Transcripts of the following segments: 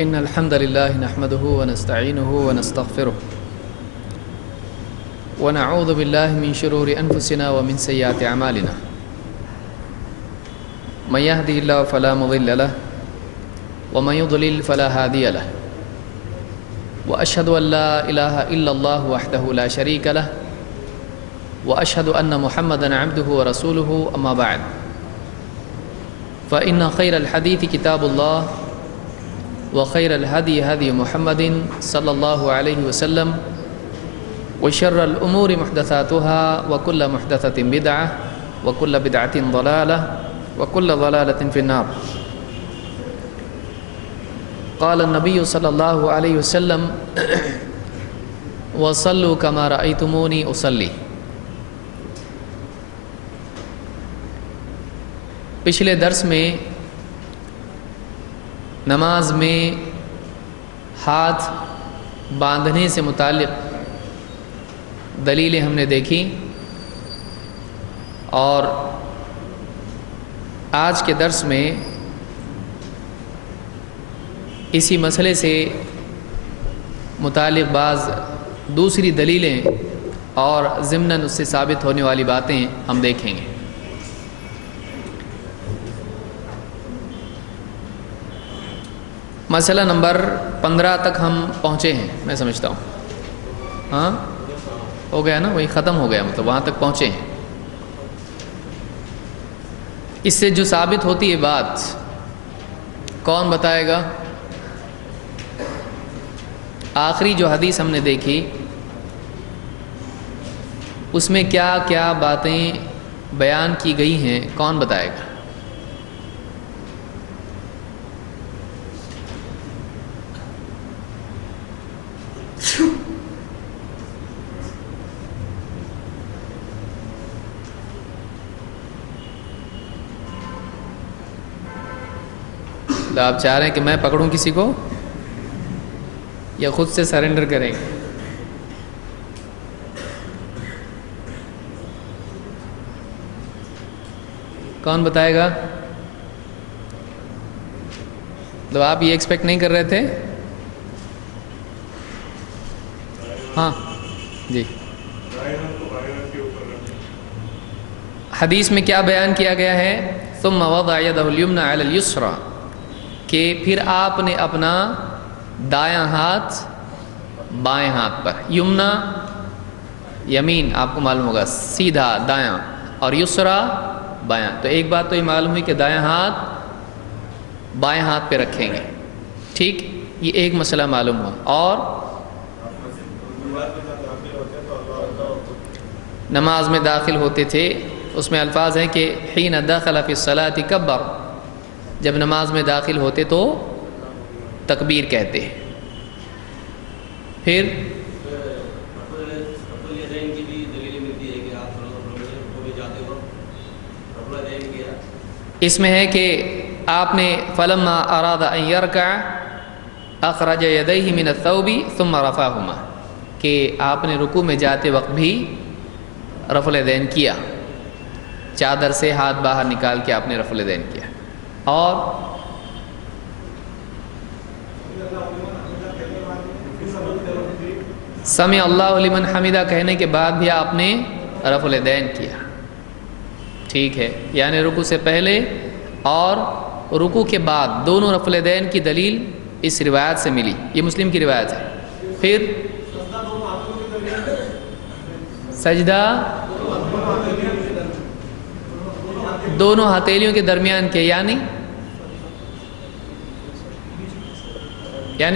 إن الحمد لله نحمده ونستعينه ونستغفره ونعوذ بالله من شرور أنفسنا ومن سيئات أعمالنا من يهده الله فلا مضل له ومن يضلل فلا هادي له وأشهد أن لا إله إلا الله وحده لا شريك له وأشهد أن محمدًا عبده ورسوله أما بعد فإن خير الحديث كتاب الله وخير الهدي هدي محمد صلى الله عليه وسلم وشر الأمور محدثاتها وكل محدثة بدعة وكل بدعة ضلالة وكل ضلالة في النار. قال النبي صلى الله عليه وسلم وصلوا كما رأيتموني أصلي. پچھلے درس میں نماز میں ہاتھ باندھنے سے متعلق دلیلیں ہم نے دیکھی اور آج کے درس میں اسی مسئلے سے متعلق بعض دوسری دلیلیں اور ضمناً اس سے ثابت ہونے والی باتیں ہم دیکھیں گے. مسئلہ نمبر 15 تک ہم پہنچے ہیں میں سمجھتا ہوں. ہاں ہو گیا نا, وہی ختم ہو گیا, مطلب وہاں تک پہنچے ہیں. اس سے جو ثابت ہوتی ہے بات کون بتائے گا؟ آخری جو حدیث ہم نے دیکھی اس میں کیا کیا باتیں بیان کی گئی ہیں, کون بتائے گا؟ تو آپ چاہ رہے ہیں کہ میں پکڑوں کسی کو یا خود سے سرنڈر کریں؟ کون بتائے گا؟ تو آپ یہ ایکسپیکٹ نہیں کر رہے تھے؟ ہاں جی. حدیث میں کیا بیان کیا گیا ہے؟ ثم وضع يده اليمنى على اليسرى, کہ پھر آپ نے اپنا دایاں ہاتھ بائیں ہاتھ پر, یمنا یمین آپ کو معلوم ہوگا سیدھا دایاں, اور یسرا بایاں. تو ایک بات تو یہ معلوم ہوئی کہ دایاں ہاتھ بائیں ہاتھ پہ رکھیں گے, ٹھیک, یہ ایک مسئلہ معلوم ہوا. اور نماز میں داخل ہوتے تھے اس میں الفاظ ہیں کہ حین دخل فی الصلاۃ کبر, جب نماز میں داخل ہوتے تو تکبیر کہتے ہیں. پھر اس میں ہے کہ آپ نے فلما اراد ان يركع اخرج يديه من الثوب ثم رفعهما, کہ آپ نے رکوع میں جاتے وقت بھی رفع الیدین کیا, چادر سے ہاتھ باہر نکال کے آپ نے رفع الیدین کیا. اور سمع اللہ لمن حمدہ کہنے کے بعد بھی آپ نے رفع الیدین کیا, ٹھیک ہے. یعنی رکوع سے پہلے اور رکوع کے بعد دونوں رفع الیدین کی دلیل اس روایت سے ملی, یہ مسلم کی روایت ہے. پھر سجدہ دونوں ہتھیلیوں کے درمیان کے, یعنی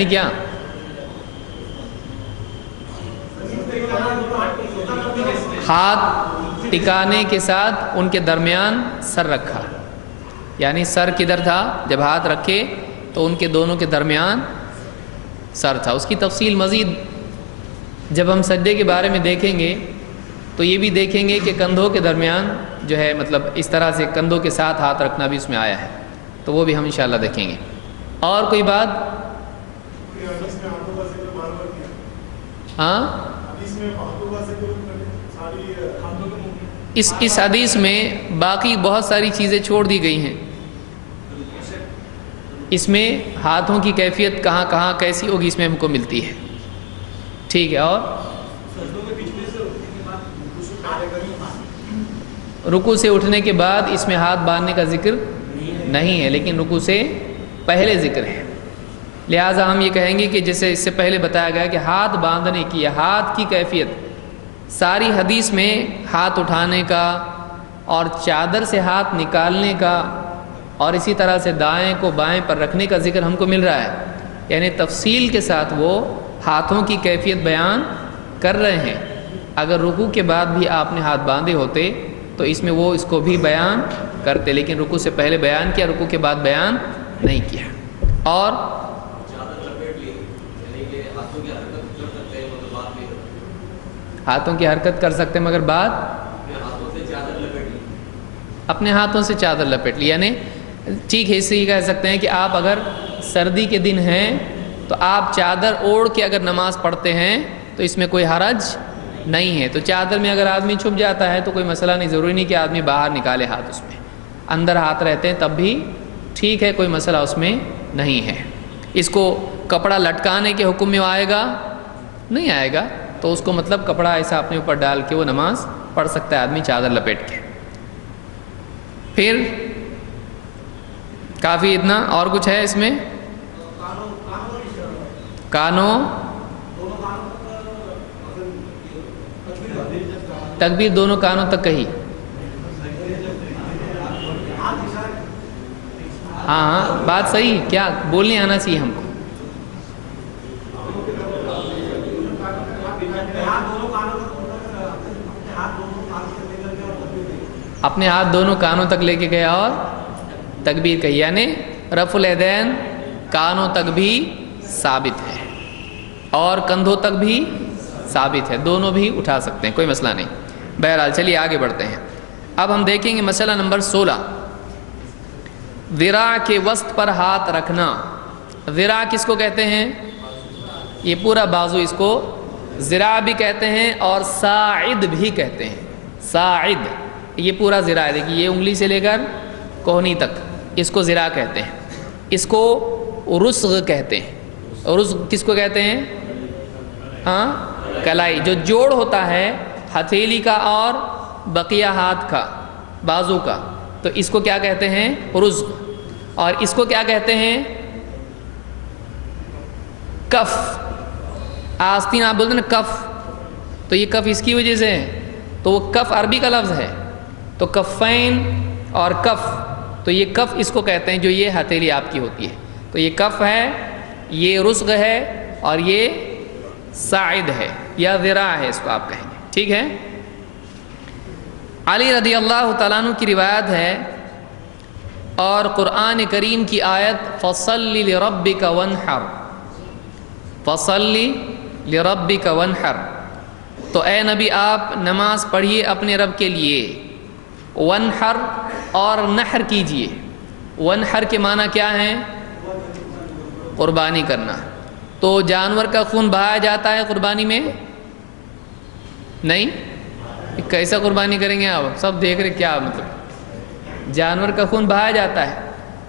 کیا؟ ہاتھ ٹکانے کے ساتھ ان کے درمیان سر رکھا, یعنی سر کدھر تھا جب ہاتھ رکھے تو ان کے دونوں کے درمیان سر تھا. اس کی تفصیل مزید جب ہم سجدے کے بارے میں دیکھیں گے تو یہ بھی دیکھیں گے کہ کندھوں کے درمیان جو ہے, مطلب اس طرح سے کندھوں کے ساتھ ہاتھ رکھنا بھی اس میں آیا ہے, تو وہ بھی ہم انشاءاللہ دیکھیں گے. اور کوئی بات؟ ہاں اس حدیث میں باقی بہت ساری چیزیں چھوڑ دی گئی ہیں. اس میں ہاتھوں کی کیفیت کہاں کہاں کیسی ہوگی اس میں ہم کو ملتی ہے. ٹھیک ہے. اور رکوع سے اٹھنے کے بعد اس میں ہاتھ باندھنے کا ذکر نہیں ہے، لیکن رکوع سے پہلے ذکر ہے. لہٰذا ہم یہ کہیں گے کہ جیسے اس سے پہلے بتایا گیا کہ ہاتھ باندھنے کی یا ہاتھ کی کیفیت ساری حدیث میں ہاتھ اٹھانے کا اور چادر سے ہاتھ نکالنے کا اور اسی طرح سے دائیں کو بائیں پر رکھنے کا ذکر ہم کو مل رہا ہے. یعنی تفصیل کے ساتھ وہ ہاتھوں کی کیفیت بیان کر رہے ہیں. اگر رکوع کے بعد بھی آپ نے ہاتھ باندھے ہوتے تو اس میں وہ اس کو بھی بیان کرتے، لیکن رکوع سے پہلے بیان کیا، رکوع کے بعد بیان نہیں کیا. اور ہاتھوں کی حرکت کر سکتے مگر بعد اپنے ہاتھوں سے چادر لپیٹ لی. یعنی ٹھیک ہے، اس سے یہ کہہ سکتے ہیں کہ آپ اگر سردی کے دن ہیں تو آپ چادر اوڑھ کے اگر نماز پڑھتے ہیں تو اس میں کوئی حرج نہیں ہے. تو چادر میں اگر آدمی چھپ جاتا ہے تو کوئی مسئلہ نہیں، ضروری نہیں کہ آدمی باہر نکالے ہاتھ، اس میں اندر ہاتھ رہتے ہیں تب بھی ٹھیک ہے، کوئی مسئلہ اس میں نہیں ہے. اس کو کپڑا لٹکانے کے حکم میں آئے گا نہیں آئے گا، تو اس کو مطلب کپڑا ایسا اپنے اوپر ڈال کے وہ نماز پڑھ سکتا ہے آدمی چادر لپیٹ کے. پھر کافی اتنا. اور کچھ ہے اس میں؟ کانوں تکبیر دونوں کانوں تک کہی. ہاں بات صحیح، کیا بولنے آنا چاہیے ہم کو. اپنے ہاتھ دونوں کانوں تک لے کے گیا اور تکبیر کہی. یعنی رفع الیدین کانوں تک بھی ثابت ہے اور کندھوں تک بھی ثابت ہے، دونوں بھی اٹھا سکتے ہیں، کوئی مسئلہ نہیں. بہرحال چلیے آگے بڑھتے ہیں. اب ہم دیکھیں گے مسئلہ نمبر 16، ذراع کے وسط پر ہاتھ رکھنا. ذراع کس کو کہتے ہیں؟ یہ پورا بازو، اس کو ذراع بھی کہتے ہیں اور ساعد بھی کہتے ہیں. ساعد یہ پورا ذراع ہے، دیکھیے یہ انگلی سے لے کر کوہنی تک اس کو ذراع کہتے ہیں. اس کو رسغ کہتے ہیں. رسغ کس کو کہتے ہیں؟ ہاں کلائی، جو جوڑ ہوتا ہے ہتھیلی کا اور بقیہ ہاتھ کا بازو کا، تو اس کو کیا کہتے ہیں؟ رسغ. اور اس کو کیا کہتے ہیں؟ کف. آستین آپ بولتے ہیں نا کف، تو یہ کف اس کی وجہ سے ہے، تو وہ کف عربی کا لفظ ہے. تو کفین اور کف، تو یہ کف اس کو کہتے ہیں جو یہ ہتھیلی آپ کی ہوتی ہے. تو یہ کف ہے، یہ رسغ ہے اور یہ ساعد ہے یا ذراع ہے، اس کو آپ کہیں گے. ٹھیک ہے. علی رضی اللہ تعالیٰ عنہ کی روایت ہے اور قرآن کریم کی آیت فَصَلِّ لِرَبِّكَ وَانْحَرْ، فَصَلِّ لِرَبِّكَ وَانْحَرْ، تو اے نبی آپ نماز پڑھیے اپنے رب کے لیے. وَانْحَرْ اور نحر کیجئے. وَانْحَرْ کے معنی کیا ہیں؟ قربانی کرنا. تو جانور کا خون بہایا جاتا ہے قربانی میں؟ نہیں. کیسا قربانی کریں گے آپ؟ سب دیکھ رہے کیا مطلب جانور کا خون بہایا جاتا ہے،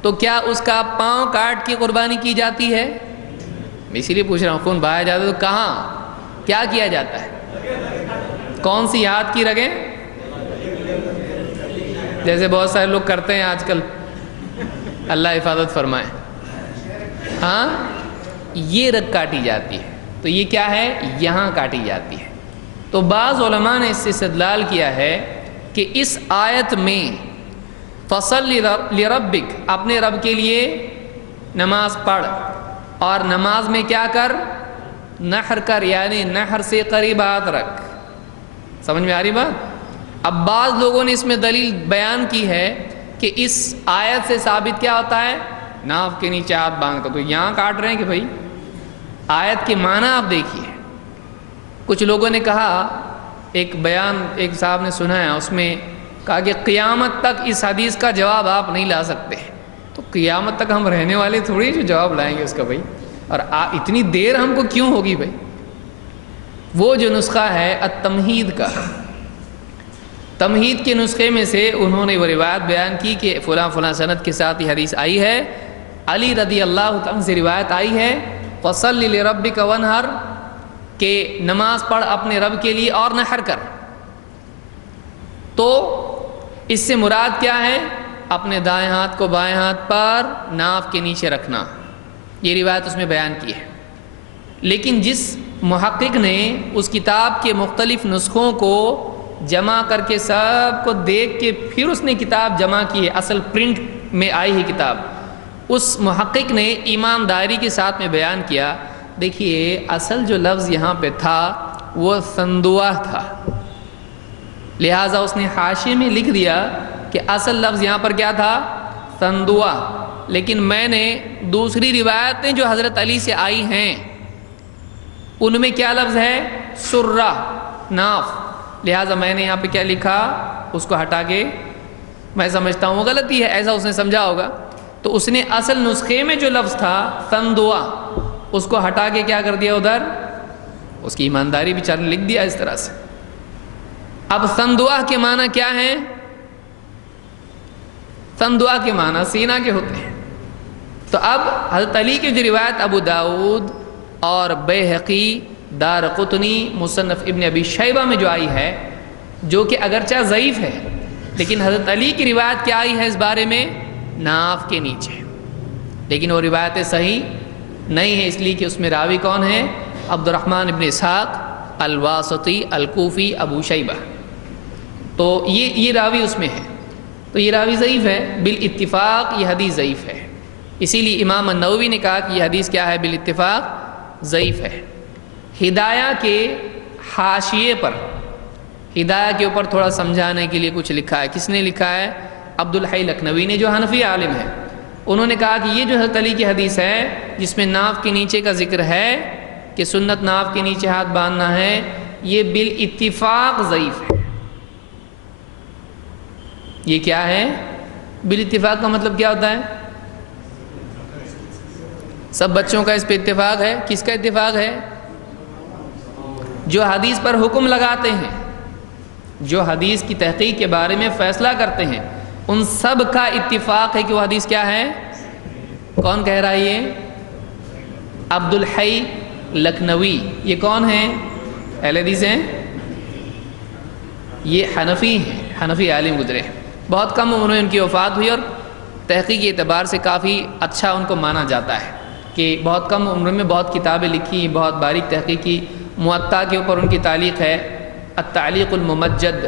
تو کیا اس کا پاؤں کاٹ کے قربانی کی جاتی ہے؟ اسی لیے پوچھ رہا ہوں، خون بہایا جاتا ہے تو کہاں کیا کیا جاتا ہے؟ کون سی ہاتھ کی رگیں؟ جیسے بہت سارے لوگ کرتے ہیں آج کل، اللہ حفاظت فرمائے. ہاں یہ رگ کاٹی جاتی ہے، تو یہ کیا ہے؟ یہاں کاٹی جاتی ہے. تو بعض علماء نے اس سے استدلال کیا ہے کہ اس آیت میں فَصَلِّ لِرَبِّكَ، اپنے رب کے لیے نماز پڑھ، اور نماز میں کیا کر؟ نحر کر، یعنی نحر سے قریب ہاتھ رکھ. سمجھ میں آ رہی بات؟ اب بعض لوگوں نے اس میں دلیل بیان کی ہے کہ اس آیت سے ثابت کیا ہوتا ہے؟ ناف کے نیچے ہاتھ باندھ کر. تو یہاں کاٹ رہے ہیں کہ بھائی آیت کے معنی آپ دیکھیے. کچھ لوگوں نے کہا، ایک بیان ایک صاحب نے سنا ہے، اس میں کہا کہ قیامت تک اس حدیث کا جواب آپ نہیں لا سکتے. تو قیامت تک ہم رہنے والے تھوڑی جو جواب لائیں گے اس کا بھائی، اور اتنی دیر ہم کو کیوں ہوگی بھائی؟ وہ جو نسخہ ہے التمہید کا، تمہید کے نسخے میں سے انہوں نے وہ روایت بیان کی کہ فلاں فلاں سند کے ساتھ یہ حدیث آئی ہے علی رضی اللہ عنہ سے روایت آئی ہے فصلی لربک وانحر، کہ نماز پڑھ اپنے رب کے لیے اور نحر کر. تو اس سے مراد کیا ہے؟ اپنے دائیں ہاتھ کو بائیں ہاتھ پر ناف کے نیچے رکھنا، یہ روایت اس میں بیان کی ہے. لیکن جس محقق نے اس کتاب کے مختلف نسخوں کو جمع کر کے سب کو دیکھ کے پھر اس نے کتاب جمع کی ہے، اصل پرنٹ میں آئی ہے کتاب، اس محقق نے ایمانداری کے ساتھ میں بیان کیا. دیکھیے اصل جو لفظ یہاں پہ تھا وہ سندوا تھا، لہٰذا اس نے حاشیے میں لکھ دیا کہ اصل لفظ یہاں پر کیا تھا؟ سندوا. لیکن میں نے دوسری روایتیں جو حضرت علی سے آئی ہیں ان میں کیا لفظ ہے؟ سرہ، ناف. لہٰذا میں نے یہاں پہ کیا لکھا، اس کو ہٹا کے، میں سمجھتا ہوں وہ غلطی ہے، ایسا اس نے سمجھا ہوگا. تو اس نے اصل نسخے میں جو لفظ تھا سندوا، اس کو ہٹا کے کیا کر دیا ادھر، اس کی ایمانداری بیچارے نے لکھ دیا اس طرح سے. اب سندوا کے معنی کیا ہیں؟ سندوا کے معنی سینہ کے ہوتے ہیں. تو اب حضرت علی کی جو روایت ابو داؤد اور بیہقی، دارقطنی، مصنف ابن ابی شیبہ میں جو آئی ہے، جو کہ اگرچہ ضعیف ہے لیکن حضرت علی کی روایت کیا آئی ہے اس بارے میں؟ ناف کے نیچے. لیکن وہ روایت صحیح نہیں ہے، اس لیے کہ اس میں راوی کون ہے؟ عبد الرحمن ابن اسحاق الواسطی الکوفی ابو شیبہ. تو یہ راوی اس میں ہے، تو یہ راوی ضعیف ہے بالاتفاق، یہ حدیث ضعیف ہے. اسی لیے امام النووی نے کہا کہ یہ حدیث کیا ہے؟ بالاتفاق ضعیف ہے. ہدایہ کے حاشیے پر، ہدایہ کے اوپر تھوڑا سمجھانے کے لیے کچھ لکھا ہے. کس نے لکھا ہے؟ عبد الحی لکھنوی نے، جو حنفی عالم ہے. انہوں نے کہا کہ یہ جو حضرت علی کی حدیث ہے جس میں ناف کے نیچے کا ذکر ہے کہ سنت ناف کے نیچے ہاتھ باندھنا ہے، یہ بالاتفاق ضعیف ہے. یہ کیا ہے؟ بالاتفاق کا مطلب کیا ہوتا ہے؟ سب بچوں کا اس پہ اتفاق ہے. کس کا اتفاق ہے؟ جو حدیث پر حکم لگاتے ہیں، جو حدیث کی تحقیق کے بارے میں فیصلہ کرتے ہیں، ان سب کا اتفاق ہے کہ وہ حدیث کیا ہے. کون کہہ رہا ہے یہ؟ عبد الحی لکھنوی. یہ کون ہیں؟ اہل حدیث ہیں، یہ حنفی ہیں، حنفی عالم گزرے. بہت کم عمر میں ان کی وفات ہوئی اور تحقیقی اعتبار سے کافی اچھا ان کو مانا جاتا ہے کہ بہت کم عمر میں بہت کتابیں لکھی، بہت باریک تحقیقی. موطا کے اوپر ان کی تعلیق ہے التعلیق الممجد،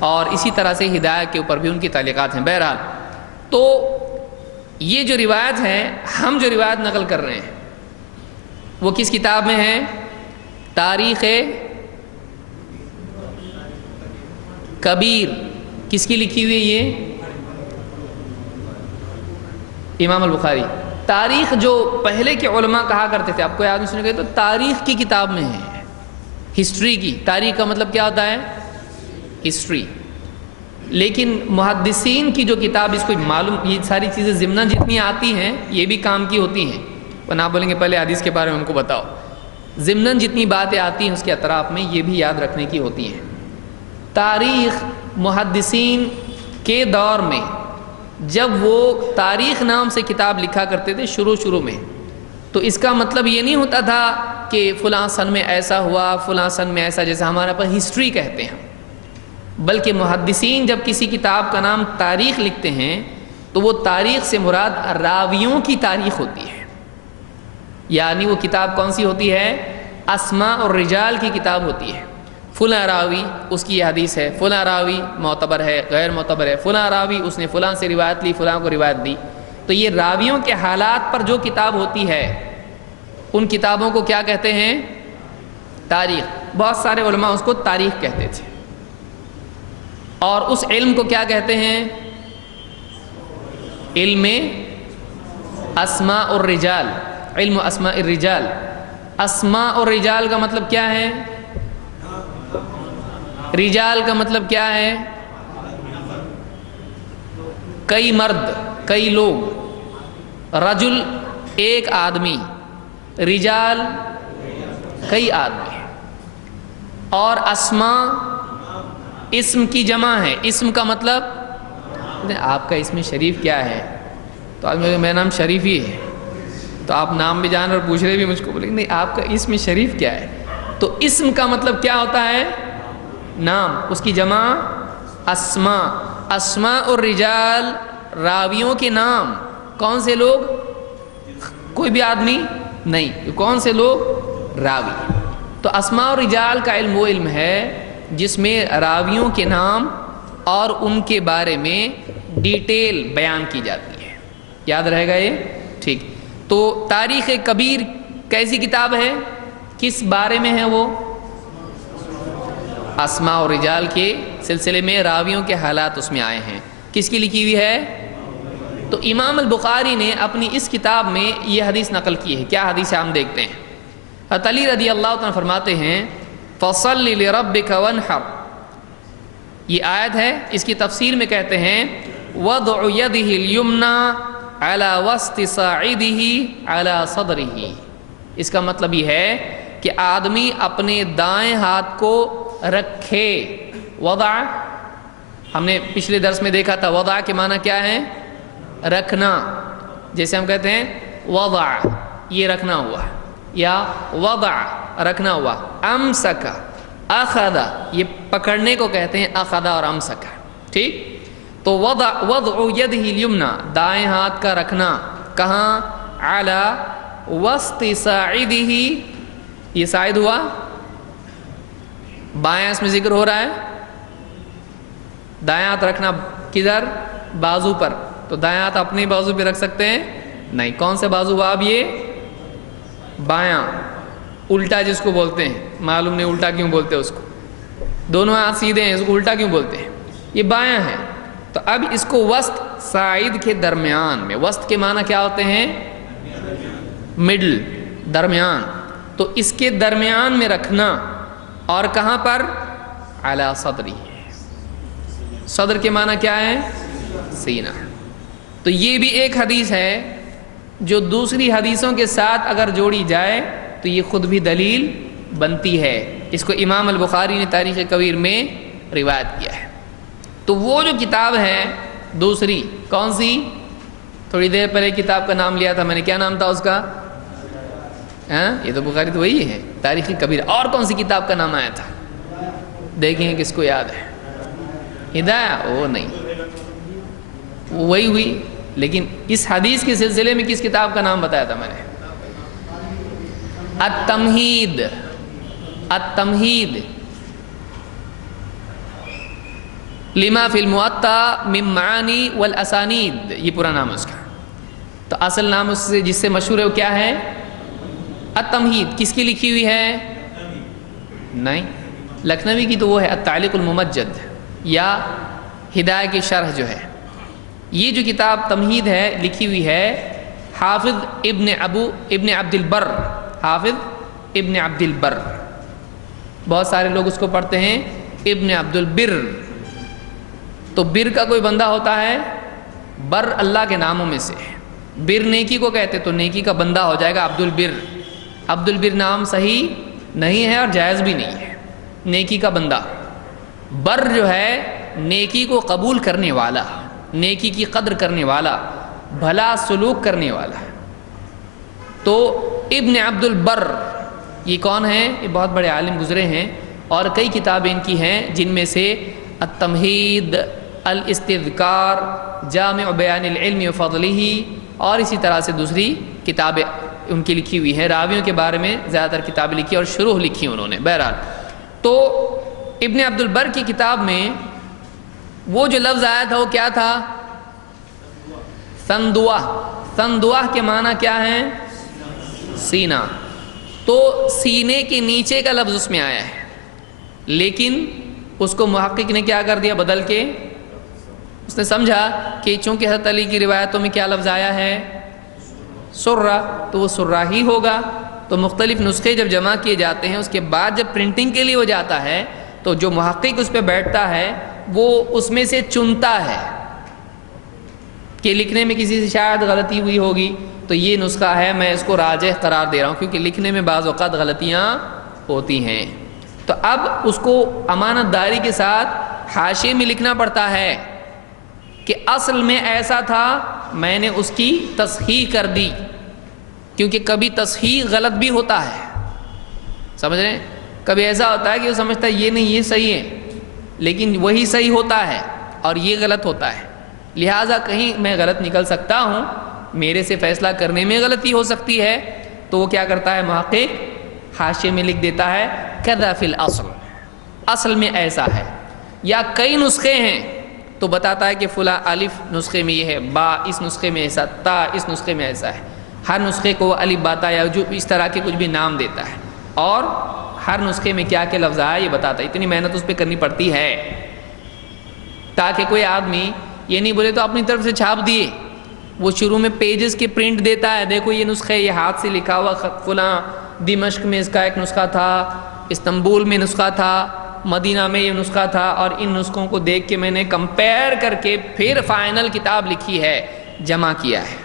اور اسی طرح سے ہدایہ کے اوپر بھی ان کی تعلیقات ہیں. بہرحال تو یہ جو روایت ہے، ہم جو روایت نقل کر رہے ہیں وہ کس کتاب میں ہے؟ تاریخ کبیر. کس کی لکھی ہوئی ہے؟ یہ امام البخاری. تاریخ جو پہلے کے علماء کہا کرتے تھے، آپ کو یاد نہیں سنے گے تو تاریخ کی کتاب میں ہے، ہسٹری کی. تاریخ کا مطلب کیا ہوتا ہے؟ ہسٹری. لیکن محدثین کی جو کتاب، اس کو معلوم، یہ ساری چیزیں ضمناً جتنی آتی ہیں یہ بھی کام کی ہوتی ہیں. ورنہ آپ بولیں گے پہلے حدیث کے بارے میں ہم کو بتاؤ. ضمناً جتنی باتیں آتی ہیں اس کے اطراف میں یہ بھی یاد رکھنے کی ہوتی ہیں. تاریخ محدثین کے دور میں جب وہ تاریخ نام سے کتاب لکھا کرتے تھے شروع میں، تو اس کا مطلب یہ نہیں ہوتا تھا کہ فلاں سن میں ایسا ہوا، فلاں سن میں ایسا، جیسے ہمارے پاس ہسٹری کہتے ہیں. بلکہ محدثین جب کسی کتاب کا نام تاریخ لکھتے ہیں تو وہ تاریخ سے مراد راویوں کی تاریخ ہوتی ہے. یعنی وہ کتاب کون سی ہوتی ہے؟ اسماء اور رجال کی کتاب ہوتی ہے. فلاں راوی اس کی یہ حدیث ہے، فلاں راوی معتبر ہے، غیر معتبر ہے، فلاں راوی اس نے فلاں سے روایت لی، فلاں کو روایت دی. تو یہ راویوں کے حالات پر جو کتاب ہوتی ہے ان کتابوں کو کیا کہتے ہیں؟ تاریخ. بہت سارے علماء اس کو تاریخ کہتے تھے. اور اس علم کو کیا کہتے ہیں؟ علم اسماء الرجال، علم اسماء الرجال. اسماء الرجال کا مطلب کیا ہے؟ رجال کا مطلب کیا ہے؟ کئی مرد، کئی لوگ. رجل ایک آدمی، رجال کئی آدمی. اور اسماء اسم کی جمع ہے. اسم کا مطلب آپ کا اسم شریف کیا ہے؟ تو آج میرا نام شریف ہی ہے، تو آپ نام بھی جان اور پوچھ رہے بھی مجھ کو، بولے نہیں آپ کا اسم شریف کیا ہے؟ تو اسم کا مطلب کیا ہوتا ہے؟ نام، اس کی جمع اسماء، اسماء الرجال راویوں کے نام، کون سے لوگ؟ کوئی بھی آدمی نہیں، کون سے لوگ؟ راوی۔ تو اسماء الرجال کا علم وہ علم ہے جس میں راویوں کے نام اور ان کے بارے میں ڈیٹیل بیان کی جاتی ہے۔ یاد رہے گا یہ؟ ٹھیک۔ تو تاریخ کبیر کیسی کتاب ہے؟ کس بارے میں ہے وہ؟ اسماء و رجال کے سلسلے میں راویوں کے حالات اس میں آئے ہیں۔ کس کی لکھی ہوئی ہے؟ تو امام البخاری نے اپنی اس کتاب میں یہ حدیث نقل کی ہے۔ کیا حدیث ہے ہم دیکھتے ہیں۔ حضرت علی رضی اللہ عنہ فرماتے ہیں فَصَلِّ لِرَبِّكَ وَانْحَرْ، یہ آیت ہے، اس کی تفسیر میں کہتے ہیں وَضْعُ يَدِهِ الْيُمْنَى عَلَى وَسْطِ صَاعِدِهِ عَلَى صَدْرِهِ، اس کا مطلب یہ ہے کہ آدمی اپنے دائیں ہاتھ کو رکھے۔ وضع ہم نے پچھلے درس میں دیکھا تھا، وضع کے معنی کیا ہے؟ رکھنا۔ جیسے ہم کہتے ہیں وضع یہ رکھنا ہوا، یا وضع رکھنا ہوا، امسک اخذ یہ پکڑنے کو کہتے ہیں اخذ اور امسک، ٹھیک۔ تو وضع یدہ الیمنی دائیں ہاتھ کا رکھنا، کہاں؟ علی وسط صاعدہ، یہ صاعد ہوا، بایاں اس میں ذکر ہو رہا ہے، دائیں ہاتھ رکھنا کدھر؟ بازو پر۔ تو دائیں ہاتھ اپنے بازو پہ رکھ سکتے ہیں؟ نہیں۔ کون سے بازو ہوا اب یہ؟ بایاں، الٹا جس کو بولتے ہیں، معلوم نہیں الٹا کیوں بولتے ہیں اس کو، دونوں ہاتھ سیدھے ہیں، اس کو الٹا کیوں بولتے ہیں؟ یہ بایاں ہے۔ تو اب اس کو وسط صاعد کے درمیان میں، وسط کے معنی کیا ہوتے ہیں؟ مڈل، درمیان، تو اس کے درمیان میں رکھنا، اور کہاں پر؟ علی صدری، صدر کے معنی کیا ہے؟ سینہ۔ تو یہ بھی ایک حدیث ہے جو دوسری حدیثوں کے ساتھ اگر جوڑی جائے تو یہ خود بھی دلیل بنتی ہے۔ اس کو امام البخاری نے تاریخ کبیر میں روایت کیا ہے۔ تو وہ جو کتاب ہے دوسری، کون سی؟ تھوڑی دیر پہلے کتاب کا نام لیا تھا میں نے، کیا نام تھا اس کا؟ یہ تو بخاری تو وہی ہے، تاریخ کبیر۔ اور کون سی کتاب کا نام آیا تھا؟ دیکھیں کس کو یاد ہے؟ ہدایہ؟ وہ نہیں، وہی ہوئی، لیکن اس حدیث کے سلسلے میں کس کتاب کا نام بتایا تھا میں نے؟ التمہید، التمہید لما فی الموطا من معانی والاسانید، یہ پورا نام ہے اس کا۔ تو اصل نام اس سے جس سے مشہور ہے وہ کیا ہے؟ التمہید۔ کس کی لکھی ہوئی ہے؟ نہیں، لکھنوی کی تو وہ ہے التعلیق الممجد، یا ہدایہ کی شرح جو ہے۔ یہ جو کتاب تمہید ہے لکھی ہوئی ہے حافظ ابن عبد البر، حافظ ابن عبد البر، بہت سارے لوگ اس کو پڑھتے ہیں ابن عبد البر۔ تو بر کا کوئی بندہ ہوتا ہے، بر اللہ کے ناموں میں سے، بر نیکی کو کہتے، تو نیکی کا بندہ ہو جائے گا عبد البر۔ عبد البر نام صحیح نہیں ہے اور جائز بھی نہیں ہے، نیکی کا بندہ۔ بر جو ہے نیکی کو قبول کرنے والا، نیکی کی قدر کرنے والا، بھلا سلوک کرنے والا۔ تو ابن عبد البر یہ کون ہیں؟ یہ بہت بڑے عالم گزرے ہیں، اور کئی کتابیں ان کی ہیں، جن میں سے التمہید، الاستذکار، جامع بیان العلم وفضلہ، اور اسی طرح سے دوسری کتابیں ان کی لکھی ہوئی ہیں۔ راویوں کے بارے میں زیادہ تر کتابیں لکھی اور شروح لکھی انہوں نے۔ بہرحال تو ابن عبد البر کی کتاب میں وہ جو لفظ آیا تھا وہ کیا تھا؟ سندوہ۔ سندوہ کے معنی کیا ہے؟ سینہ۔ تو سینے کے نیچے کا لفظ اس میں آیا ہے، لیکن اس کو محقق نے کیا کر دیا؟ بدل کے اس نے سمجھا کہ چونکہ حضرت علی کی روایتوں میں کیا لفظ آیا ہے؟ سرہ، تو وہ سرہ ہی ہوگا۔ تو مختلف نسخے جب جمع کیے جاتے ہیں، اس کے بعد جب پرنٹنگ کے لیے ہو جاتا ہے، تو جو محقق اس پہ بیٹھتا ہے وہ اس میں سے چنتا ہے کہ لکھنے میں کسی سے شاید غلطی ہوئی ہوگی، تو یہ نسخہ ہے، میں اس کو راجح قرار دے رہا ہوں، کیونکہ لکھنے میں بعض اوقات غلطیاں ہوتی ہیں۔ تو اب اس کو امانت داری کے ساتھ حاشیے میں لکھنا پڑتا ہے کہ اصل میں ایسا تھا میں نے اس کی تصحیح کر دی، کیونکہ کبھی تصحیح غلط بھی ہوتا ہے، سمجھ رہے ہیں؟ کبھی ایسا ہوتا ہے کہ وہ سمجھتا ہے یہ نہیں یہ صحیح ہے، لیکن وہی صحیح ہوتا ہے اور یہ غلط ہوتا ہے، لہٰذا کہیں میں غلط نکل سکتا ہوں، میرے سے فیصلہ کرنے میں غلطی ہو سکتی ہے، تو وہ کیا کرتا ہے محقق حاشیے میں لکھ دیتا ہے کذا فی الاصل، اصل میں ایسا ہے، یا کئی نسخے ہیں تو بتاتا ہے کہ فلاں الف نسخے میں یہ ہے، با اس نسخے میں ایسا، تا اس نسخے میں ایسا ہے، ہر نسخے کو الف باتا یا جو اس طرح کے کچھ بھی نام دیتا ہے، اور ہر نسخے میں کیا کیا لفظ آیا یہ بتاتا ہے۔ اتنی محنت اس پہ کرنی پڑتی ہے تاکہ کوئی آدمی یہ نہیں بولے تو اپنی طرف سے چھاپ دیے، وہ شروع میں پیجز کے پرنٹ دیتا ہے، دیکھو یہ نسخہ یہ ہاتھ سے لکھا ہوا فلاں دمشق میں اس کا ایک نسخہ تھا، استنبول میں نسخہ تھا، مدینہ میں یہ نسخہ تھا، اور ان نسخوں کو دیکھ کے میں نے کمپیئر کر کے پھر فائنل کتاب لکھی ہے، جمع کیا ہے،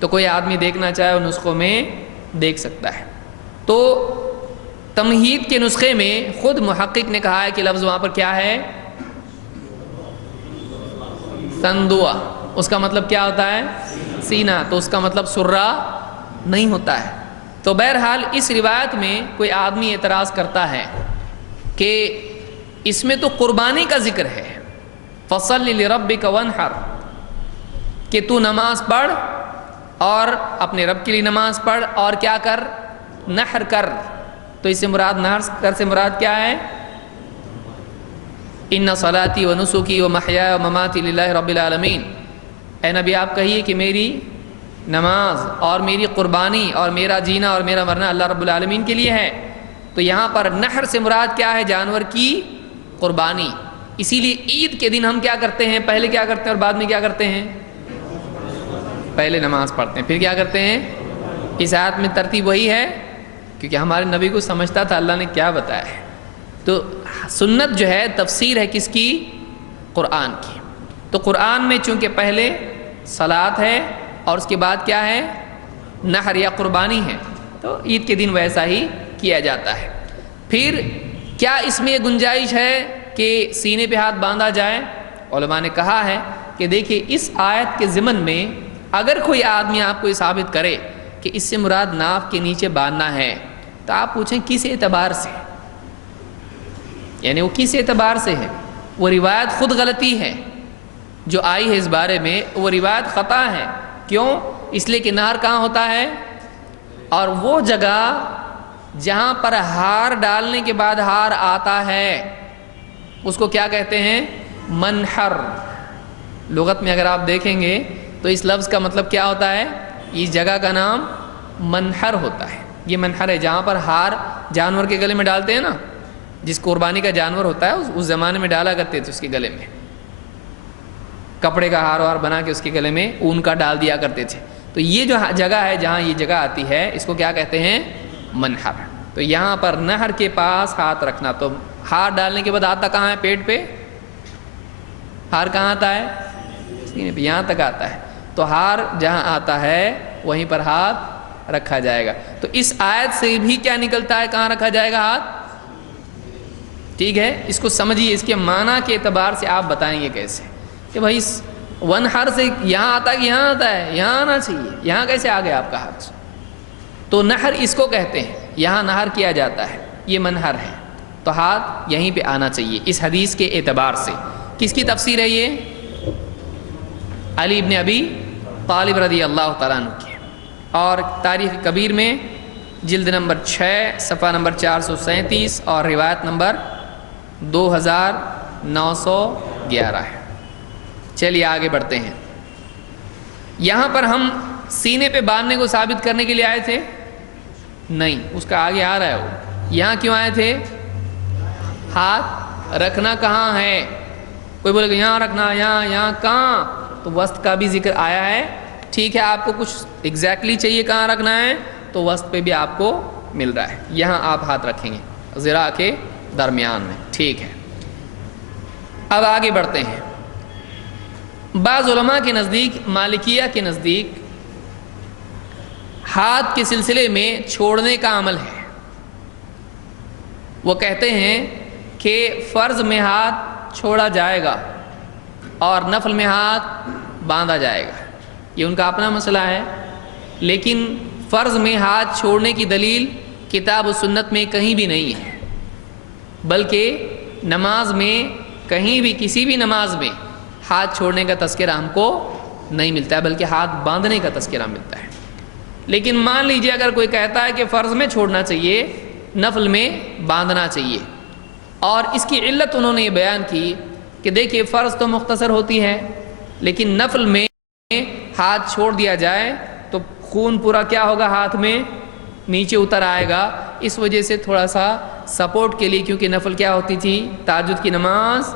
تو کوئی آدمی دیکھنا چاہے وہ نسخوں میں دیکھ سکتا ہے۔ تو تمہید کے نسخے میں خود محقق نے کہا ہے کہ لفظ وہاں پر کیا ہے سندوا، اس کا مطلب کیا ہوتا ہے سینہ، تو اس کا مطلب سرہ نہیں ہوتا ہے۔ تو بہرحال اس روایت میں کوئی آدمی اعتراض کرتا ہے کہ اس میں تو قربانی کا ذکر ہے، فَصَلِّ لِرَبِّكَ وَانْحَرْ، کہ تو نماز پڑھ اور اپنے رب کے لیے نماز پڑھ اور کیا کر نحر کر، تو اس سے مراد نحر کر سے مراد کیا ہے ان صلاتی و نسکی و محیای و مماتی للہ رب العالمین، اے نبی آپ کہیے کہ میری نماز اور میری قربانی اور میرا جینا اور میرا مرنا اللہ رب العالمین کے لیے ہے۔ تو یہاں پر نحر سے مراد کیا ہے جانور کی قربانی، اسی لیے عید کے دن ہم کیا کرتے ہیں، پہلے کیا کرتے ہیں اور بعد میں کیا کرتے ہیں، پہلے نماز پڑھتے ہیں پھر کیا کرتے ہیں، اس آیت میں ترتیب وہی ہے کیونکہ ہمارے نبی کو سمجھتا تھا اللہ نے کیا بتایا ہے۔ تو سنت جو ہے تفسیر ہے کس کی، قرآن کی، تو قرآن میں چونکہ پہلے صلاۃ ہے اور اس کے بعد کیا ہے نحر یا قربانی ہے، تو عید کے دن ویسا ہی کیا جاتا ہے۔ پھر کیا اس میں گنجائش ہے کہ سینے پہ ہاتھ باندھا جائے؟ علماء نے کہا ہے کہ دیکھیے اس آیت کے ضمن میں اگر کوئی آدمی آپ کو یہ ثابت کرے کہ اس سے مراد ناف کے نیچے باندھنا ہے، تو آپ پوچھیں کس اعتبار سے، یعنی وہ کس اعتبار سے ہے؟ وہ روایت خود غلطی ہے جو آئی ہے اس بارے میں، وہ روایت خطا ہے۔ کیوں؟ اس لیے کہ نہر کہاں ہوتا ہے، اور وہ جگہ جہاں پر ہار ڈالنے کے بعد ہار آتا ہے اس کو کیا کہتے ہیں، منحر۔ لغت میں اگر آپ دیکھیں گے تو اس لفظ کا مطلب کیا ہوتا ہے، اس جگہ کا نام منحر ہوتا ہے۔ یہ منحر ہے جہاں پر ہار جانور کے گلے میں ڈالتے ہیں نا، جس قربانی کا جانور ہوتا ہے اس زمانے میں ڈالا کرتے تھے، اس کے گلے میں کپڑے کا ہار وار بنا کے اس کے گلے میں اون کا ڈال دیا کرتے تھے۔ تو یہ جو جگہ ہے جہاں یہ جگہ آتی ہے اس کو کیا کہتے ہیں، منحر۔ تو یہاں پر نہر کے پاس ہاتھ رکھنا، تو ہار ڈالنے کے بعد آتا کہاں ہے، پیٹ پہ، ہار کہاں آتا ہے، سینے پہ، یہاں تک آتا ہے، تو ہار جہاں آتا ہے وہیں پر ہاتھ رکھا جائے گا۔ تو اس آیت سے بھی کیا نکلتا ہے، کہاں رکھا جائے گا ہاتھ، ٹھیک ہے، اس کو سمجھیے، اس کے معنی کے اعتبار سے آپ بتائیں گے کیسے کہ بھائی ونحر سے یہاں آتا ہے کہ یہاں آتا ہے، یہاں آنا چاہیے، یہاں کیسے آ گیا آپ کا ہاتھ؟ تو نہر اس کو کہتے ہیں، یہاں نہر کیا جاتا ہے، یہ منحر ہے، تو ہاتھ یہیں پہ آنا چاہیے اس حدیث کے اعتبار سے۔ کس کی تفسیر ہے یہ؟ علی ابن ابی طالب رضی اللہ تعالیٰ عنہ کی، اور تاریخ کبیر میں جلد نمبر 6 صفحہ نمبر 437 اور روایت نمبر 2911 ہے۔ چلیے آگے بڑھتے ہیں۔ یہاں پر ہم سینے پہ باندھنے کو ثابت کرنے کے لیے آئے تھے؟ نہیں، اس کا آگے آ رہا ہے وہ۔ یہاں کیوں آئے تھے؟ ہاتھ رکھنا کہاں ہے؟ کوئی بولے کہ یہاں رکھنا، یہاں کہاں؟ تو وسط کا بھی ذکر آیا ہے، ٹھیک ہے، آپ کو کچھ ایگزیکٹلی چاہیے کہاں رکھنا ہے تو وسط پہ بھی آپ کو مل رہا ہے، یہاں آپ ہاتھ رکھیں گے ذراع کے درمیان میں، ٹھیک ہے۔ اب آگے بڑھتے ہیں۔ بعض علماء کے نزدیک، مالکیہ کے نزدیک، ہاتھ کے سلسلے میں چھوڑنے کا عمل ہے۔ وہ کہتے ہیں کہ فرض میں ہاتھ چھوڑا جائے گا اور نفل میں ہاتھ باندھا جائے گا۔ یہ ان کا اپنا مسئلہ ہے، لیکن فرض میں ہاتھ چھوڑنے کی دلیل کتاب و سنت میں کہیں بھی نہیں ہے، بلکہ نماز میں کہیں بھی کسی بھی نماز میں ہاتھ چھوڑنے کا تذکرہ ہم کو نہیں ملتا ہے، بلکہ ہاتھ باندھنے کا تذکرہ ملتا ہے۔ لیکن مان لیجئے اگر کوئی کہتا ہے کہ فرض میں چھوڑنا چاہیے، نفل میں باندھنا چاہیے، اور اس کی علت انہوں نے یہ بیان کی کہ دیکھیے فرض تو مختصر ہوتی ہے، لیکن نفل میں ہاتھ چھوڑ دیا جائے تو خون پورا کیا ہوگا، ہاتھ میں نیچے اتر آئے گا، اس وجہ سے تھوڑا سا سپورٹ کے لیے، کیونکہ نفل کیا ہوتی تھی، تہجد کی نماز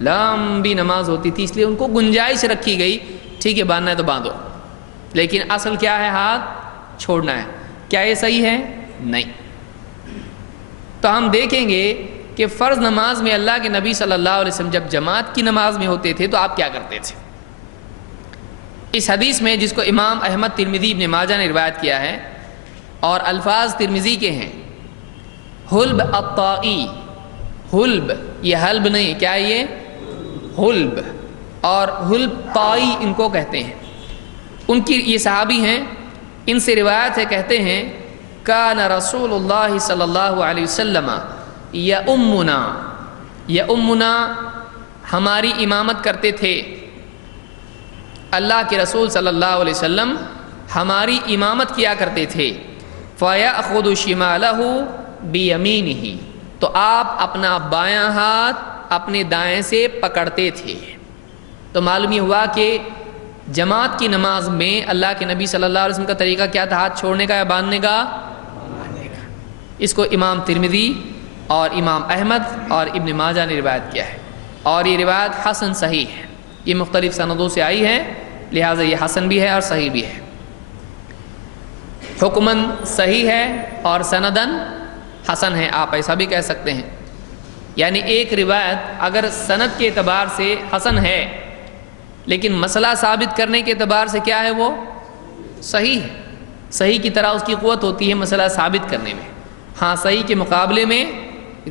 لمبی نماز ہوتی تھی، اس لیے ان کو گنجائش رکھی گئی، ٹھیک ہے باندھنا ہے تو باندھو، لیکن اصل کیا ہے، ہاتھ چھوڑنا ہے۔ کیا یہ صحیح ہے؟ نہیں۔ تو ہم دیکھیں گے کہ فرض نماز میں اللہ کے نبی صلی اللہ علیہ وسلم جب جماعت کی نماز میں ہوتے تھے تو آپ کیا کرتے تھے؟ اس حدیث میں، جس کو امام احمد، ترمذی، ابن ماجہ نے روایت کیا ہے، اور الفاظ ترمذی کے ہیں، حلب الطائی، حلب یہ حلب نہیں، کیا یہ حلب، اور حلب طائی ان کو کہتے ہیں۔ ان کی یہ صحابی ہیں، ان سے روایت ہے، کہتے ہیں کان رسول اللہ صلی اللہ علیہ وسلم یؤمنا ہماری امامت کرتے تھے، اللہ کے رسول صلی اللہ علیہ وسلم ہماری امامت کیا کرتے تھے، فَيَأْخُذُ شِمَالَهُ بِيَمِينِهِ تو آپ اپنا بایاں ہاتھ اپنے دائیں سے پکڑتے تھے۔ تو معلوم یہ ہوا کہ جماعت کی نماز میں اللہ کے نبی صلی اللہ علیہ وسلم کا طریقہ کیا تھا، ہاتھ چھوڑنے کا یا باندھنے کا؟ باندھنے کا۔ اس کو امام ترمذی اور امام احمد اور ابن ماجہ نے روایت کیا ہے، اور یہ روایت حسن صحیح ہے، یہ مختلف سندوں سے آئی ہے، لہٰذا یہ حسن بھی ہے اور صحیح بھی ہے، حکماً صحیح ہے اور سنداً حسن ہے، آپ ایسا بھی کہہ سکتے ہیں۔ یعنی ایک روایت اگر سند کے اعتبار سے حسن ہے، لیکن مسئلہ ثابت کرنے کے اعتبار سے کیا ہے، وہ صحیح ہے، صحیح کی طرح اس کی قوت ہوتی ہے مسئلہ ثابت کرنے میں۔ ہاں صحیح کے مقابلے میں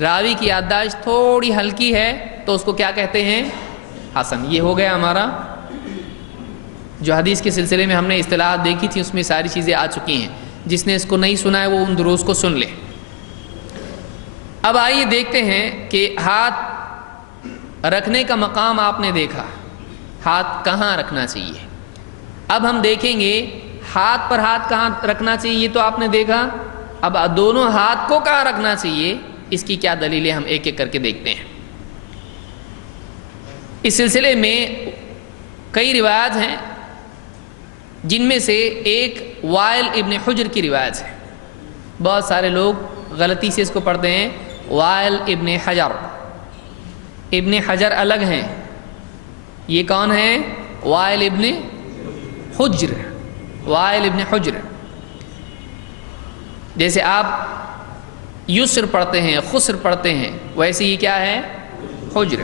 راوی کی یادداشت تھوڑی ہلکی ہے تو اس کو کیا کہتے ہیں، حسن۔ یہ ہو گیا ہمارا جو حدیث کے سلسلے میں ہم نے اصطلاحات دیکھی تھی، اس میں ساری چیزیں آ چکی ہیں، جس نے اس کو نہیں سنا ہے وہ ان دروس کو سن لے۔ اب آئیے دیکھتے ہیں کہ ہاتھ رکھنے کا مقام آپ نے دیکھا، ہاتھ کہاں رکھنا چاہیے۔ اب ہم دیکھیں گے ہاتھ پر ہاتھ کہاں رکھنا چاہیے، تو آپ نے دیکھا، اب دونوں ہاتھ کو کہاں رکھنا چاہیے، اس کی کیا دلیلیں ہم ایک ایک کر کے دیکھتے ہیں۔ اس سلسلے میں کئی روایات ہیں، جن میں سے ایک وائل ابن حجر کی روایت ہے، بہت سارے لوگ غلطی سے اس کو پڑھتے ہیں وائل ابن حجر۔ ابن حجر الگ ہیں، یہ کون ہیں، وائل ابن حجر، وائل ابن حجر۔ جیسے آپ یسر پڑھتے ہیں، خسر پڑھتے ہیں، ویسے ہی کیا ہے، حجر،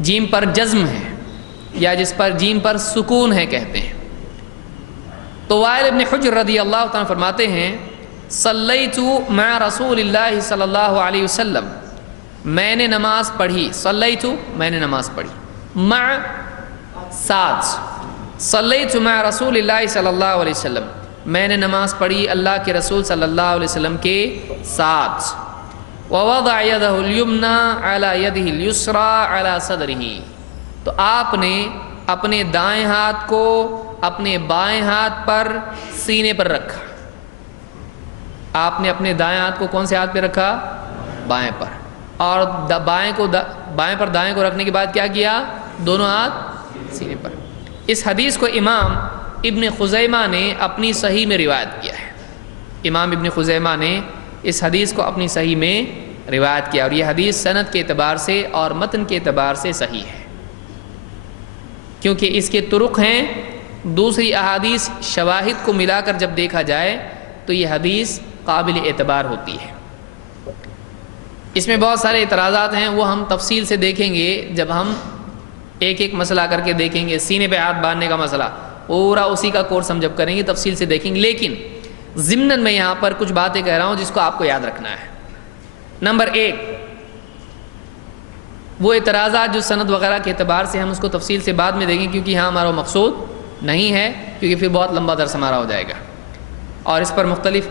جیم پر جزم ہے، یا جس پر جیم پر سکون ہے کہتے ہیں۔ تو وائل ابن حجر رضی اللہ تعالیٰ فرماتے ہیں، صلیت مع رسول اللہ صلی اللہ علیہ وسلم، میں نے نماز پڑھی، صلیت میں نے نماز پڑھی، مع ساتھ، صلیت مع رسول اللہ صلی اللہ علیہ وسلم، میں نے نماز پڑھی اللہ کے رسول صلی اللہ علیہ وسلم کے ساتھ، ووضع یدہ الیمنی علی یدہ الیسری علی صدرہ، تو آپ نے اپنے دائیں ہاتھ کو اپنے بائیں ہاتھ پر سینے پر رکھا۔ آپ نے اپنے دائیں ہاتھ کو کون سے ہاتھ پہ رکھا، بائیں پر، اور بائیں پر دائیں کو رکھنے کے بعد کیا کیا، دونوں ہاتھ سینے پر۔ اس حدیث کو امام ابن خزیمہ نے اپنی صحیح میں روایت کیا ہے، امام ابن خزیمہ نے اس حدیث کو اپنی صحیح میں روایت کیا، اور یہ حدیث سند کے اعتبار سے اور متن کے اعتبار سے صحیح ہے، کیونکہ اس کے طرق ہیں، دوسری احادیث شواہد کو ملا کر جب دیکھا جائے تو یہ حدیث قابل اعتبار ہوتی ہے۔ اس میں بہت سارے اعتراضات ہیں، وہ ہم تفصیل سے دیکھیں گے جب ہم ایک ایک مسئلہ کر کے دیکھیں گے۔ سینے پہ ہاتھ باندھنے کا مسئلہ پورا اسی کا کورس ہم جب کریں گے تفصیل سے دیکھیں گے، لیکن ضمناً میں یہاں پر کچھ باتیں کہہ رہا ہوں جس کو آپ کو یاد رکھنا ہے۔ نمبر 1، وہ اعتراضات جو سند وغیرہ کے اعتبار سے ہم اس کو تفصیل سے بعد میں دیں گے، کیونکہ یہاں ہمارا مقصود نہیں ہے، کیونکہ پھر بہت لمبا درس ہمارا ہو جائے گا، اور اس پر مختلف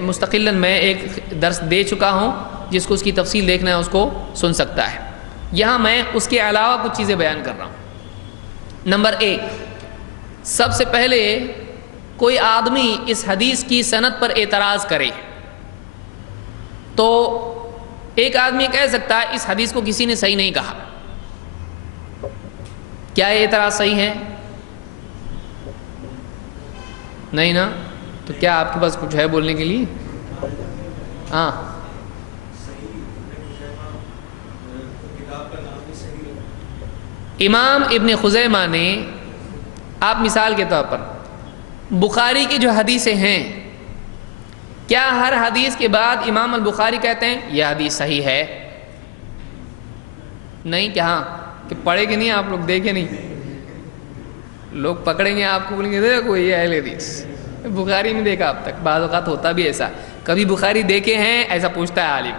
مستقلاً میں ایک درس دے چکا ہوں، جس کو اس کی تفصیل دیکھنا ہے اس کو سن سکتا ہے۔ یہاں میں اس کے علاوہ کچھ چیزیں بیان کر رہا ہوں۔ نمبر 1، سب سے پہلے کوئی آدمی اس حدیث کی سند پر اعتراض کرے تو ایک آدمی کہہ سکتا ہے اس حدیث کو کسی نے صحیح نہیں کہا۔ کیا یہ اعتراض صحیح ہے؟ نہیں نا؟ تو کیا آپ کے پاس کچھ ہے بولنے کے لیے؟ ہاں، امام ابن خزیمہ نے، آپ مثال کے طور پر بخاری کی جو حدیثیں ہیں، کیا ہر حدیث کے بعد امام البخاری کہتے ہیں یہ حدیث صحیح ہے؟ نہیں، کہ ہاں کہ پڑھے گے نہیں، آپ لوگ دیکھے نہیں، لوگ پکڑیں گے آپ کو، بولیں گے دیکھو یہ اہل حدیث بخاری نہیں دیکھا اب تک۔ بعض اوقات ہوتا بھی ایسا، کبھی بخاری دیکھے ہیں ایسا پوچھتا ہے عالم،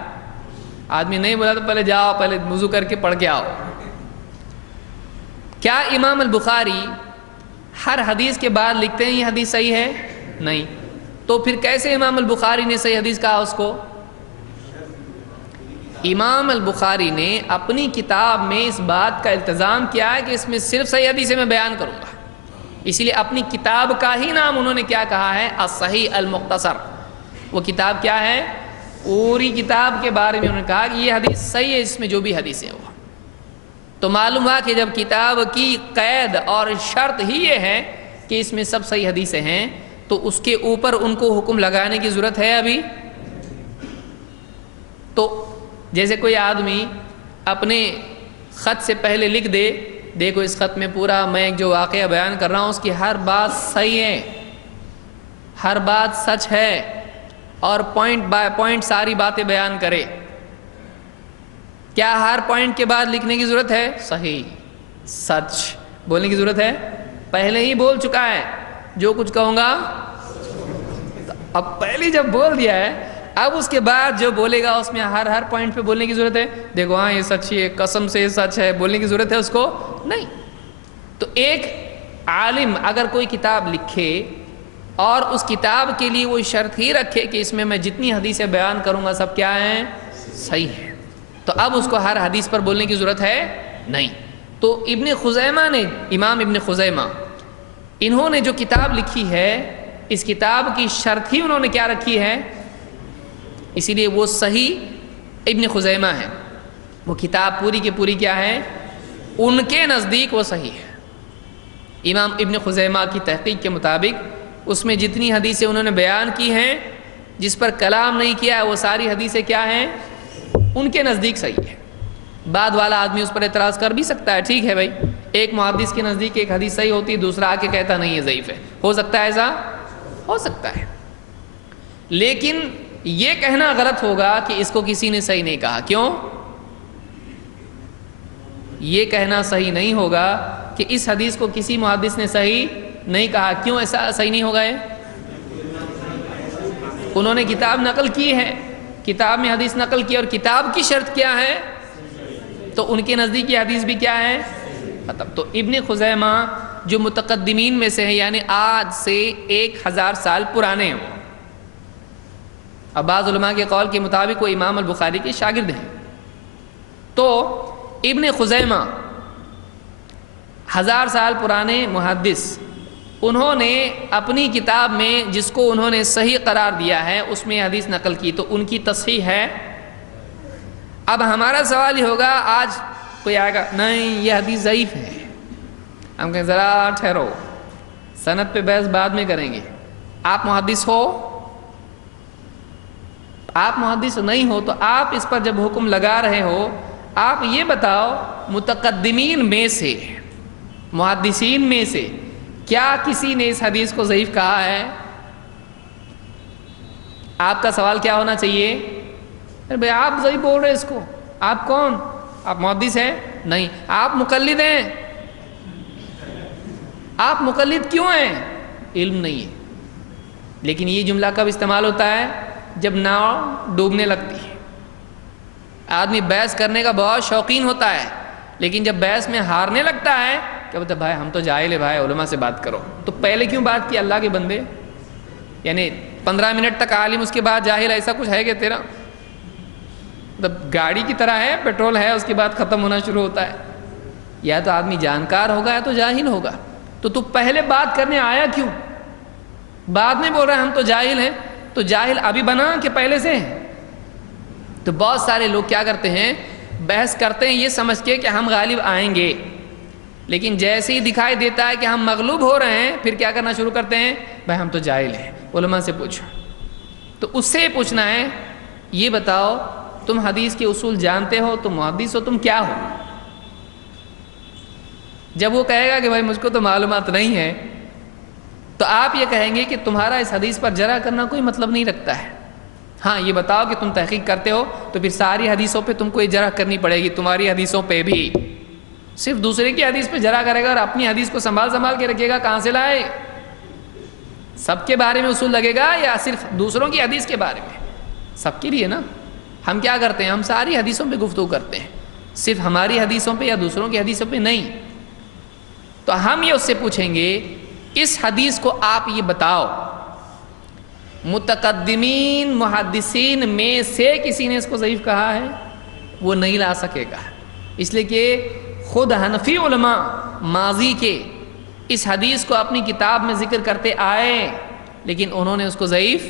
آدمی نہیں بولا تو پہلے جاؤ، پہلے وضو کر کے پڑھ کے آؤ۔ کیا امام البخاری ہر حدیث کے بعد لکھتے ہیں یہ حدیث صحیح ہے؟ نہیں، تو پھر کیسے امام البخاری نے صحیح حدیث کہا اس کو؟ امام البخاری نے اپنی کتاب میں اس بات کا التزام کیا ہے کہ اس میں صرف صحیح حدیثیں میں بیان کروں گا، اسی لیے اپنی کتاب کا ہی نام انہوں نے کیا کہا ہے؟ الصحیح المختصر۔ وہ کتاب کیا ہے؟ پوری کتاب کے بارے میں انہوں نے کہا کہ یہ حدیث صحیح ہے، اس میں جو بھی حدیثیں ہو۔ تو معلوم ہوا کہ جب کتاب کی قید اور شرط ہی یہ ہے کہ اس میں سب صحیح حدیثیں ہیں، تو اس کے اوپر ان کو حکم لگانے کی ضرورت ہے ابھی؟ تو جیسے کوئی آدمی اپنے خط سے پہلے لکھ دے، دیکھو اس خط میں پورا میں جو واقعہ بیان کر رہا ہوں اس کی ہر بات صحیح ہے، ہر بات سچ ہے، اور پوائنٹ بائی پوائنٹ ساری باتیں بیان کرے، کیا ہر پوائنٹ کے بعد لکھنے کی ضرورت ہے؟ صحیح سچ بولنے کی ضرورت ہے؟ پہلے ہی بول چکا ہے جو کچھ کہوں گا، اب پہلے جب بول دیا ہے، اب اس کے بعد جو بولے گا اس میں ہر پوائنٹ پہ بولنے کی ضرورت ہے؟ دیکھو ہاں یہ سچ ہے، قسم سے یہ سچ ہے، بولنے کی ضرورت ہے اس کو؟ نہیں۔ تو ایک عالم اگر کوئی کتاب لکھے اور اس کتاب کے لیے وہ شرط ہی رکھے کہ اس میں جتنی حدیثیں بیان کروں گا سب کیا ہیں؟ صحیح ہے، تو اب اس کو ہر حدیث پر بولنے کی ضرورت ہے؟ نہیں۔ تو ابن خزیمہ نے، امام ابن خزیمہ، انہوں نے جو کتاب لکھی ہے، اس کتاب کی شرط ہی انہوں نے کیا رکھی ہے؟ اسی لیے وہ صحیح ابن خزیمہ ہے، وہ کتاب پوری کی پوری کیا ہے؟ ان کے نزدیک وہ صحیح ہے۔ امام ابن خزیمہ کی تحقیق کے مطابق اس میں جتنی حدیثیں انہوں نے بیان کی ہیں، جس پر کلام نہیں کیا ہے، وہ ساری حدیثیں کیا ہیں؟ ان کے نزدیک صحیح ہے۔ بعد والا آدمی اس پر اعتراض کر بھی سکتا ہے، ٹھیک ہے بھائی، ایک محدث کے نزدیک ایک حدیث صحیح ہوتی ہے، دوسرا آ کے کہتا نہیں ہے ضعیف ہے، ہو سکتا ہے ایسا؟ ہو سکتا ہے، لیکن یہ کہنا غلط ہوگا کہ اس کو کسی نے صحیح نہیں کہا۔ کیوں؟ یہ کہنا صحیح نہیں ہوگا کہ اس حدیث کو کسی محدث نے صحیح نہیں کہا۔ کیوں ایسا صحیح نہیں ہوگا؟ انہوں نے کتاب نقل کی ہے، کتاب میں حدیث نقل کی، اور کتاب کی شرط کیا ہے؟ تو ان کے نزدیک یہ حدیث بھی کیا ہے؟ ختم۔ تو ابن خزیمہ جو متقدمین میں سے ہے، یعنی آج سے 1000 سال پرانے ہیں، اب بعض علماء کے قول کے مطابق وہ امام البخاری کے شاگرد ہیں۔ تو ابن خزیمہ 1000 سال پرانے محدث، انہوں نے اپنی کتاب میں جس کو انہوں نے صحیح قرار دیا ہے اس میں حدیث نقل کی، تو ان کی تصحیح ہے۔ اب ہمارا سوال یہ ہوگا، آج کوئی آئے گا نہیں یہ حدیث ضعیف ہے، ہم کہیں ذرا ٹھہرو، سند پہ بحث بعد میں کریں گے، آپ محدث ہو؟ آپ محدث نہیں ہو تو آپ اس پر جب حکم لگا رہے ہو، آپ یہ بتاؤ متقدمین میں سے، محدثین میں سے کیا کسی نے اس حدیث کو ضعیف کہا ہے؟ آپ کا سوال کیا ہونا چاہیے؟ بھئی آپ ضعیف بول رہے اس کو، آپ کون؟ آپ محدث ہیں؟ نہیں۔ آپ مقلد ہیں؟ آپ مقلد کیوں ہیں؟ علم نہیں ہے۔ لیکن یہ جملہ کب استعمال ہوتا ہے؟ جب ناؤ ڈوبنے لگتی ہے، آدمی بحث کرنے کا بہت شوقین ہوتا ہے، لیکن جب بحث میں ہارنے لگتا ہے کہ بولتا بھائی ہم تو جاہل ہے بھائی، علماء سے بات کرو. تو پہلے کیوں بات کی اللہ کے بندے؟ یعنی 15 منٹ تک عالم، اس کے بعد جاہل، ایسا کچھ ہے کہ تیرا؟ گاڑی کی طرح ہے، پیٹرول ہے، اس کے بعد ختم ہونا شروع ہوتا ہے. یا تو آدمی جانکار ہوگا یا تو جاہل ہوگا. تو پہلے بات کرنے آیا کیوں؟ بعد میں بول رہا ہے ہم تو جاہل ہیں. تو جاہل ابھی بنا کہ پہلے سے؟ تو بہت سارے لوگ کیا کرتے ہیں، بحث کرتے ہیں یہ سمجھ کے کہ ہم غالب آئیں گے، لیکن جیسے ہی دکھائی دیتا ہے کہ ہم مغلوب ہو رہے ہیں، پھر کیا کرنا شروع کرتے ہیں، بھائی ہم تو جاہل ہیں، علماء سے پوچھو. تو اس سے پوچھنا ہے یہ بتاؤ تم حدیث کے اصول جانتے ہو، تم محدث ہو، تم کیا ہو؟ جب وہ کہے گا کہ بھائی مجھ کو تو معلومات نہیں ہے، تو آپ یہ کہیں گے کہ تمہارا اس حدیث پر جرح کرنا کوئی مطلب نہیں رکھتا ہے. ہاں یہ بتاؤ کہ تم تحقیق کرتے ہو تو پھر ساری حدیثوں پہ تم کو یہ جرح کرنی پڑے گی، تمہاری حدیثوں پہ بھی. صرف دوسرے کی حدیث پہ جرح کرے گا اور اپنی حدیث کو سنبھال کے رکھے گا، کہاں سے لائے؟ سب کے بارے میں اصول لگے گا یا صرف دوسروں کی حدیث کے بارے میں؟ سب کے لیے نا. ہم کیا کرتے ہیں، ہم ساری حدیثوں پہ گفتگو کرتے ہیں، صرف ہماری حدیثوں پہ یا دوسروں کی حدیثوں پہ نہیں. تو ہم یہ اس سے پوچھیں گے اس حدیث کو آپ یہ بتاؤ متقدمین محدثین میں سے کسی نے اس کو ضعیف کہا ہے؟ وہ نہیں لا سکے گا، اس لیے کہ خود حنفی علماء ماضی کے اس حدیث کو اپنی کتاب میں ذکر کرتے آئے، لیکن انہوں نے اس کو ضعیف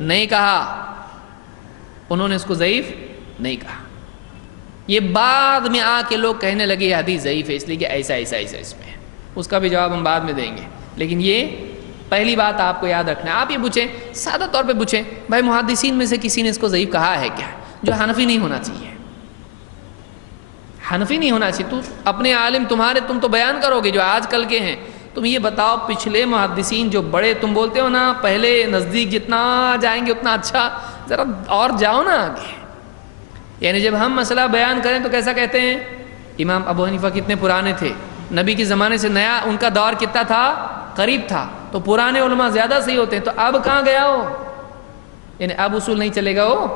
نہیں کہا. انہوں نے اس کو ضعیف نہیں کہا. یہ بعد میں آ کے لوگ کہنے لگے یہ حدیث ضعیف ہے اس لیے کہ ایسا اس میں ہے. اس کا بھی جواب ہم بعد میں دیں گے، لیکن یہ پہلی بات آپ کو یاد رکھنا ہے. آپ یہ پوچھیں، سادہ طور پہ پوچھیں بھائی محدثین میں سے کسی نے اس کو ضعیف کہا ہے کیا؟ جو حنفی نہیں ہونا چاہیے، حنفی نہیں ہونا چاہیے. تو اپنے عالم تم تو بیان کرو گے جو آج کل کے ہیں. تم یہ بتاؤ پچھلے محدثین جو بڑے، تم بولتے ہو نا پہلے نزدیک جتنا جائیں گے اتنا اچھا، ذرا اور جاؤ نا آگے. یعنی جب ہم مسئلہ بیان کریں تو کیسا کہتے ہیں؟ امام ابو حنیفہ کتنے پرانے تھے، نبی کے زمانے سے نیا ان کا دور کتنا تھا، قریب تھا، تو پرانے علماء زیادہ صحیح ہوتے ہیں. تو اب کہاں گیا ہو؟ یعنی اب اصول نہیں چلے گا ہو؟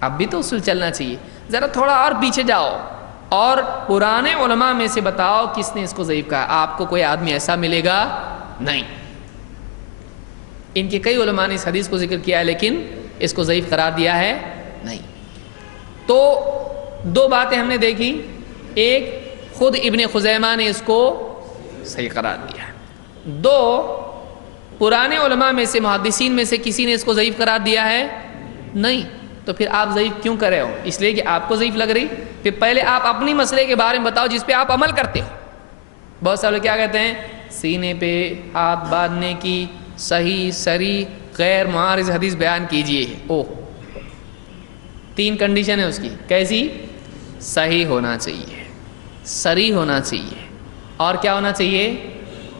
اب بھی تو اصول چلنا چاہیے. ذرا تھوڑا اور پیچھے جاؤ اور پرانے علماء میں سے بتاؤ کس نے اس کو ضعیف کہا. آپ کو کوئی آدمی ایسا ملے گا نہیں. ان کے کئی علماء نے اس حدیث کو ذکر کیا ہے لیکن اس کو ضعیف قرار دیا ہے نہیں. تو دو باتیں ہم نے دیکھی، ایک خود ابن خزیمہ نے اس کو صحیح قرار دیا ہے، دو پرانے علماء میں سے محدثین میں سے کسی نے اس کو ضعیف قرار دیا ہے نہیں. تو پھر آپ ضعیف کیوں کر رہے ہو؟ اس لیے کہ آپ کو ضعیف لگ رہی. پھر پہلے آپ اپنی مسئلے کے بارے میں بتاؤ جس پہ آپ عمل کرتے ہو. بہت سارے لوگ کیا کہتے ہیں، سینے پہ ہاتھ باندھنے کی صحیح صریح غیر معارض حدیث بیان کیجئے. اوہ 3 کنڈیشن ہے اس کی. کیسی؟ صحیح ہونا چاہیے، صریح ہونا چاہیے، اور کیا ہونا چاہیے؟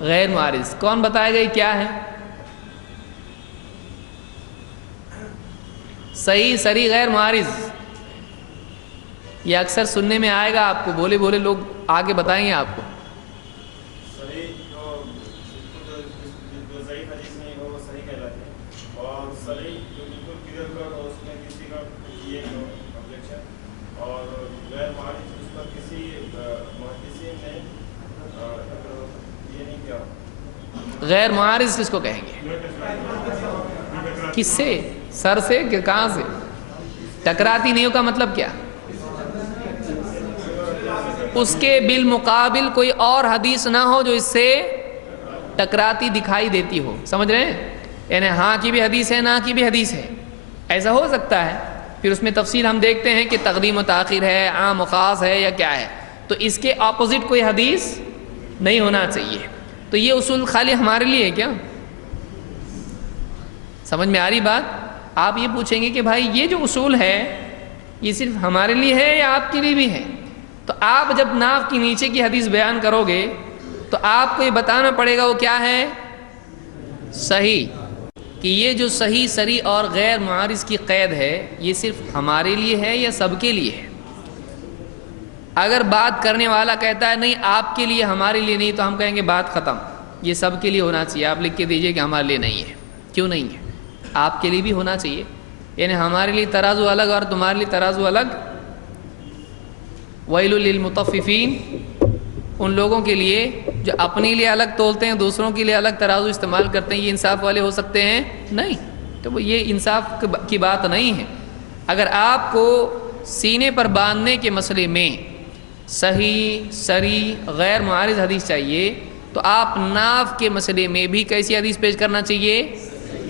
غیر معارض. کون بتائے گا کیا ہے؟ صحیح صریح غیر معارض. یہ اکثر سننے میں آئے گا آپ کو، بولے بولے لوگ آگے بتائیں گے آپ کو. غیر معارض کس کو کہیں گے؟ کس سے؟ سر سے کہ کہاں سے؟ ٹکراتی نہیں ہو کا مطلب کیا؟ اس کے بالمقابل کوئی اور حدیث نہ ہو جو اس سے ٹکراتی دکھائی دیتی ہو. سمجھ رہے ہیں؟ یعنی ہاں کی بھی حدیث ہے، نہ کی بھی حدیث ہے، ایسا ہو سکتا ہے. پھر اس میں تفصیل ہم دیکھتے ہیں کہ تقدیم و تاخیر ہے، عام و خاص ہے یا کیا ہے. تو اس کے اپوزٹ کوئی حدیث نہیں ہونا چاہیے. تو یہ اصول خالی ہمارے لیے ہے کیا؟ سمجھ میں آ رہی بات؟ آپ یہ پوچھیں گے کہ بھائی یہ جو اصول ہے یہ صرف ہمارے لیے ہے یا آپ کے لیے بھی ہے؟ تو آپ جب ناف کی نیچے کی حدیث بیان کرو گے تو آپ کو یہ بتانا پڑے گا وہ کیا ہے؟ صحیح. کہ یہ جو صحیح صریح اور غیر معارض کی قید ہے یہ صرف ہمارے لیے ہے یا سب کے لیے ہے؟ اگر بات کرنے والا کہتا ہے نہیں آپ کے لیے ہمارے لیے نہیں، تو ہم کہیں گے بات ختم، یہ سب کے لیے ہونا چاہیے. آپ لکھ کے دیجئے کہ ہمارے لیے نہیں ہے. کیوں نہیں ہے؟ آپ کے لیے بھی ہونا چاہیے. یعنی ہمارے لیے ترازو الگ اور تمہارے لیے ترازو الگ ویل للمطففین، ان لوگوں کے لیے جو اپنے لیے الگ تولتے ہیں، دوسروں کے لیے الگ ترازو استعمال کرتے ہیں، یہ انصاف والے ہو سکتے ہیں؟ نہیں۔ تو وہ یہ انصاف کی بات نہیں ہے۔ اگر آپ کو سینے پر باندھنے کے مسئلے میں صحیح، صریح، غیر معارض حدیث چاہیے، تو آپ ناف کے مسئلے میں بھی کیسی حدیث پیش کرنا چاہیے؟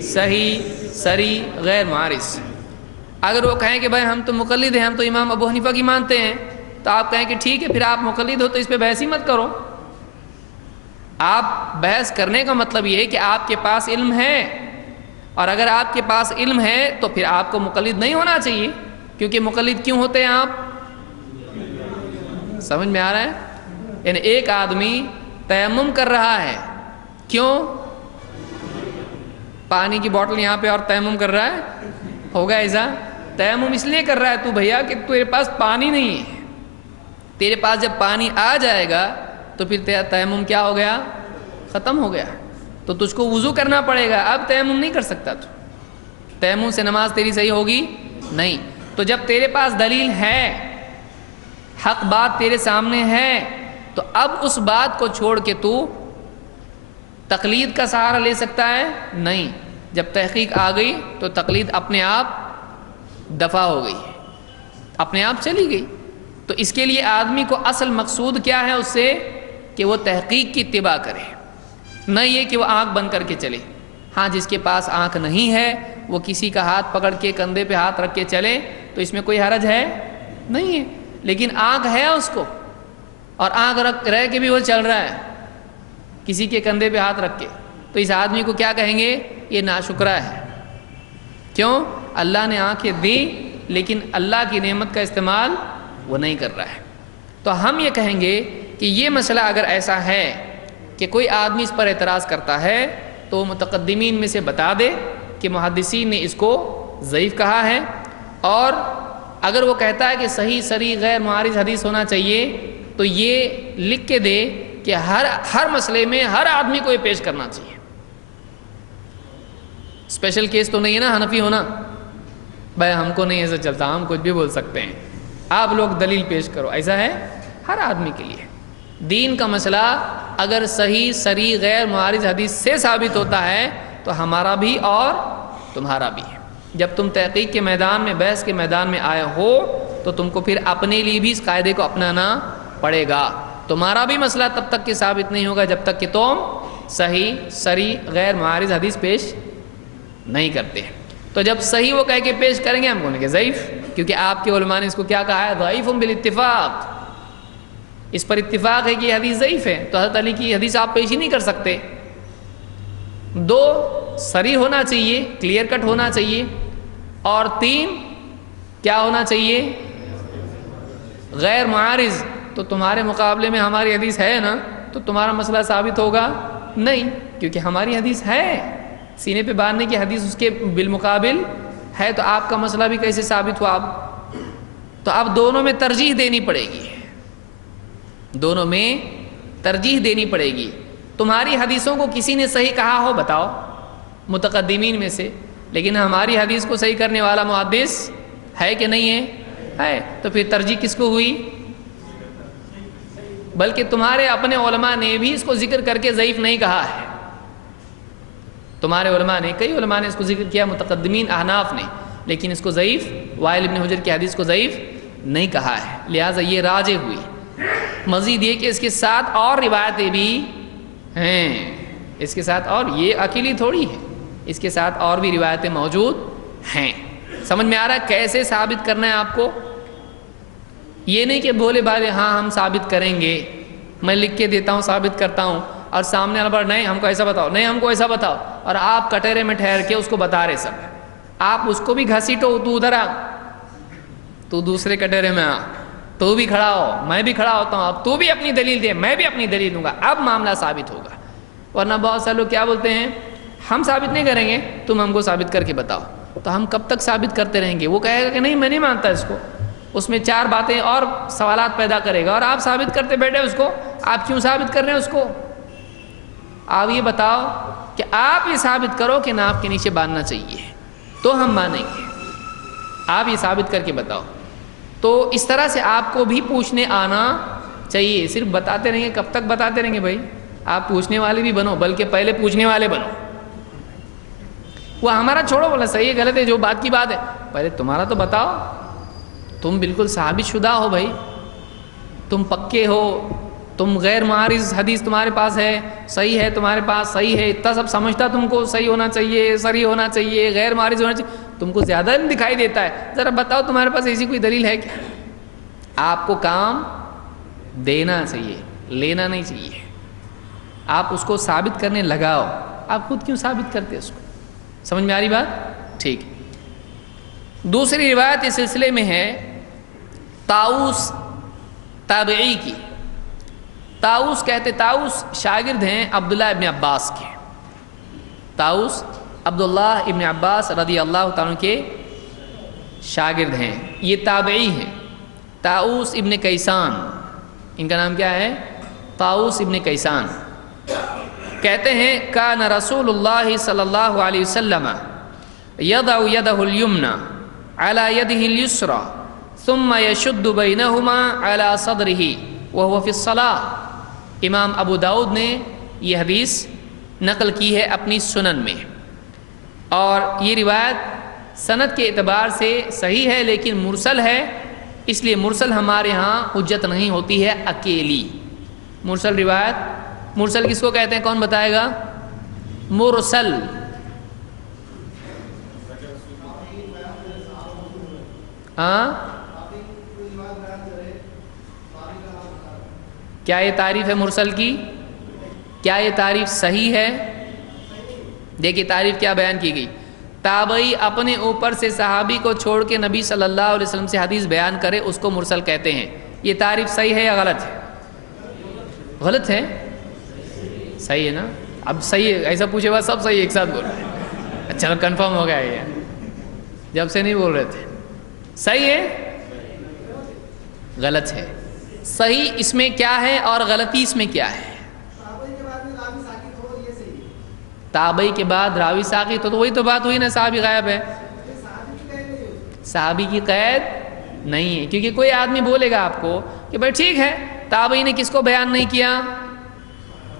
صحیح، صریح، غیر معارض۔ اگر وہ کہیں کہ بھائی ہم تو مقلد ہیں، ہم تو امام ابو حنیفہ کی مانتے ہیں، تو آپ کہیں کہ ٹھیک ہے، پھر آپ مقلد ہو تو اس پہ بحث ہی مت کرو۔ آپ بحث کرنے کا مطلب یہ ہے کہ آپ کے پاس علم ہے، اور اگر آپ کے پاس علم ہے تو پھر آپ کو مقلد نہیں ہونا چاہیے۔ کیونکہ مقلد کیوں ہوتے ہیں آپ؟ سمجھ میں آ رہا ہے؟ یعنی ایک آدمی تیمم کر رہا ہے، کیوں؟ پانی کی بوٹل یہاں پہ اور تیمم کر رہا ہے، ہوگا ایسا؟ تیمم اس لیے کر رہا ہے تو بھیا کہ تیرے پاس پانی نہیں ہے۔ تیرے پاس جب پانی آ جائے گا تو پھر تیرا تیمم کیا ہو گیا؟ ختم ہو گیا۔ تو تجھ کو وضو کرنا پڑے گا، اب تیمم نہیں کر سکتا تو تیمم سے نماز تیری صحیح ہوگی نہیں۔ تو جب تیرے پاس دلیل ہے، حق بات تیرے سامنے ہے، تو اب اس بات کو چھوڑ کے تو تقلید کا سہارا لے سکتا ہے؟ نہیں۔ جب تحقیق آ گئی تو تقلید اپنے آپ دفع ہو گئی، اپنے آپ چلی گئی۔ تو اس کے لیے آدمی کو اصل مقصود کیا ہے اس سے؟ کہ وہ تحقیق کی اتباع کرے، نہ یہ کہ وہ آنکھ بند کر کے چلے۔ ہاں، جس کے پاس آنکھ نہیں ہے وہ کسی کا ہاتھ پکڑ کے کندھے پہ ہاتھ رکھ کے چلے تو اس میں کوئی حرج ہے؟ نہیں ہے۔ لیکن آنکھ ہے اس کو، اور آنکھ رہ کے بھی وہ چل رہا ہے کسی کے کندھے پہ ہاتھ رکھ کے، تو اس آدمی کو کیا کہیں گے؟ یہ ناشکرا ہے۔ کیوں؟ اللہ نے آنکھیں دی لیکن اللہ کی نعمت کا استعمال وہ نہیں کر رہا ہے۔ تو ہم یہ کہیں گے کہ یہ مسئلہ اگر ایسا ہے کہ کوئی آدمی اس پر اعتراض کرتا ہے تو متقدمین میں سے بتا دے کہ محدثین نے اس کو ضعیف کہا ہے، اور اگر وہ کہتا ہے کہ صحیح، صریح، غیر معارض حدیث ہونا چاہیے تو یہ لکھ کے دے کہ ہر مسئلے میں ہر آدمی کو یہ پیش کرنا چاہیے۔ اسپیشل کیس تو نہیں ہے نا حنفی ہونا، بھائی ہم کو نہیں ایسا چلتا، ہم کچھ بھی بول سکتے ہیں، آپ لوگ دلیل پیش کرو۔ ایسا ہے ہر آدمی کے لیے۔ دین کا مسئلہ اگر صحیح، صریح، غیر معارض حدیث سے ثابت ہوتا ہے تو ہمارا بھی اور تمہارا بھی ہے۔ جب تم تحقیق کے میدان میں، بحث کے میدان میں آئے ہو تو تم کو پھر اپنے لیے بھی اس قاعدے کو اپنانا پڑے گا۔ تمہارا بھی مسئلہ تب تک کہ ثابت نہیں ہوگا جب تک کہ تم صحیح، صریح، غیر معارض حدیث پیش نہیں کرتے۔ تو جب صحیح وہ کہہ کے پیش کریں گے ہم کہیں گے ضعیف، کیونکہ آپ کے علماء نے اس کو کیا کہا ہے؟ ضعیف بالاتفاق، اس پر اتفاق ہے کہ یہ حدیث ضعیف ہے، تو حضرت علی کی حدیث آپ پیش ہی نہیں کر سکتے۔ دو، صریح ہونا چاہیے، کلیئر کٹ ہونا چاہیے، اور تین، کیا ہونا چاہیے؟ غیر معارض۔ تو تمہارے مقابلے میں ہماری حدیث ہے نا، تو تمہارا مسئلہ ثابت ہوگا نہیں، کیونکہ ہماری حدیث ہے، سینے پہ باندھنے کی حدیث اس کے بالمقابل ہے، تو آپ کا مسئلہ بھی کیسے ثابت ہوا؟ تو اب دونوں میں ترجیح دینی پڑے گی، دونوں میں ترجیح دینی پڑے گی۔ تمہاری حدیثوں کو کسی نے صحیح کہا ہو بتاؤ متقدمین میں سے، لیکن ہماری حدیث کو صحیح کرنے والا محدث ہے کہ نہیں ہے؟ ہے۔ تو پھر ترجیح کس کو ہوئی؟ بلکہ تمہارے اپنے علماء نے بھی اس کو ذکر کر کے ضعیف نہیں کہا ہے۔ تمہارے علماء نے، کئی علماء نے اس کو ذکر کیا، متقدمین احناف نے، لیکن اس کو ضعیف، وائل ابن حجر کی حدیث کو ضعیف نہیں کہا ہے، لہٰذا یہ راجح ہوئی۔ مزید یہ کہ اس کے ساتھ اور روایتیں بھی ہیں، اس کے ساتھ اور، یہ اکیلی تھوڑی ہے، اس کے ساتھ اور بھی روایتیں موجود ہیں۔ سمجھ میں آ رہا ہے کیسے ثابت کرنا ہے آپ کو؟ یہ نہیں کہ بولے بھالے ہاں ہم ثابت کریں گے، میں لکھ کے دیتا ہوں، ثابت کرتا ہوں، اور سامنے والا نہیں ہم کو ایسا بتاؤ، نہیں ہم کو ایسا بتاؤ، اور آپ کٹہرے میں ٹھہر کے اس کو بتا رہے سب۔ آپ اس کو بھی گھسیٹو، تو ادھر آ، تو دوسرے کٹہرے میں آ، تو بھی کھڑا ہو، میں بھی کھڑا ہوتا ہوں، اب تو بھی اپنی دلیل دے، میں بھی اپنی دلیل دوں گا، اب معاملہ ثابت ہوگا۔ ورنہ بہت سے لوگ کیا بولتے ہیں؟ ہم ثابت نہیں کریں گے، تم ہم کو ثابت کر کے بتاؤ۔ تو ہم کب تک ثابت کرتے رہیں گے؟ وہ کہے گا کہ نہیں میں نہیں مانتا اس کو، اس میں چار باتیں اور سوالات پیدا کرے گا، اور آپ ثابت کرتے بیٹھے اس کو، آپ کیوں ثابت کر رہے ہیں اس کو؟ آپ یہ بتاؤ کہ آپ یہ ثابت کرو کہ ناف کے نیچے باندھنا چاہیے، تو ہم مانیں گے۔ آپ یہ ثابت کر کے بتاؤ۔ تو اس طرح سے آپ کو بھی پوچھنے آنا چاہیے. صرف بتاتے رہیں گے, کب تک بتاتے رہیں گے بھائی؟ آپ پوچھنے والے بھی بنو, بلکہ پہلے پوچھنے والے بنو. وہ ہمارا چھوڑو بولا صحیح ہے غلط ہے, جو بات کی بات ہے, پہلے تمہارا تو بتاؤ. تم بالکل ثابت شدہ ہو بھائی, تم پکے ہو, تم غیر معارض حدیث تمہارے پاس ہے, صحیح ہے تمہارے پاس, صحیح ہے, اتنا سب سمجھتا تم کو صحیح ہونا چاہیے, صحیح ہونا چاہیے, غیر معارض ہونا چاہیے, تم کو زیادہ دکھائی دیتا ہے. ذرا بتاؤ تمہارے پاس ایسی کوئی دلیل ہے کیا؟ آپ کو کام دینا چاہیے, لینا نہیں چاہیے. آپ اس کو ثابت کرنے لگاؤ. آپ خود کیوں ثابت کرتے اس کو؟ سمجھ میں آ رہی بات؟ ٹھیک. دوسری روایت اس سلسلے میں ہے طاؤس تابعی کی. طاؤس کہتے, طاؤس شاگرد ہیں عبداللہ ابن عباس کے. طاؤس عبداللہ ابن عباس رضی اللہ تعالیٰ کے شاگرد ہیں. یہ تابعی ہیں. طاؤس ابن کیسان, ان کا نام کیا ہے؟ طاؤس ابن کیسان. کہتے ہیں کان رسول اللہ صلی اللہ علیہ وسلم یضع یدہ الیمنی علی یدہ الیسری ثم یشد بینہما علی صدرہ وہو فی الصلاۃ. امام ابو داؤد نے یہ حدیث نقل کی ہے اپنی سنن میں, اور یہ روایت سند کے اعتبار سے صحیح ہے لیکن مرسل ہے, اس لیے مرسل ہمارے ہاں حجت نہیں ہوتی ہے اکیلی. مرسل روایت, مرسل کس کو کہتے ہیں, کون بتائے گا؟ مرسل کیا یہ تعریف ہے مرسل کی؟ کیا یہ تعریف صحیح ہے؟ دیکھیے تعریف کیا بیان کی گئی. تابعی اپنے اوپر سے صحابی کو چھوڑ کے نبی صلی اللہ علیہ وسلم سے حدیث بیان کرے, اس کو مرسل کہتے ہیں. یہ تعریف صحیح ہے یا غلط ہے؟ غلط ہے. صحیح ہے نا؟ اب صحیح ہے, ایسا پوچھے بات سب صحیح ایک ساتھ بول رہے ہیں. اچھا کنفرم ہو گیا یہ, جب سے نہیں بول رہے تھے. صحیح ہے غلط ہے؟ صحیح اس میں کیا ہے اور غلطی اس میں کیا ہے؟ تابعی کے بعد راوی ساقط تو وہی تو بات ہوئی نا, صحابی غائب ہے. صحابی کی قید نہیں ہے, کیونکہ کوئی آدمی بولے گا آپ کو کہ بھائی ٹھیک ہے تابعی نے کس کو بیان نہیں کیا؟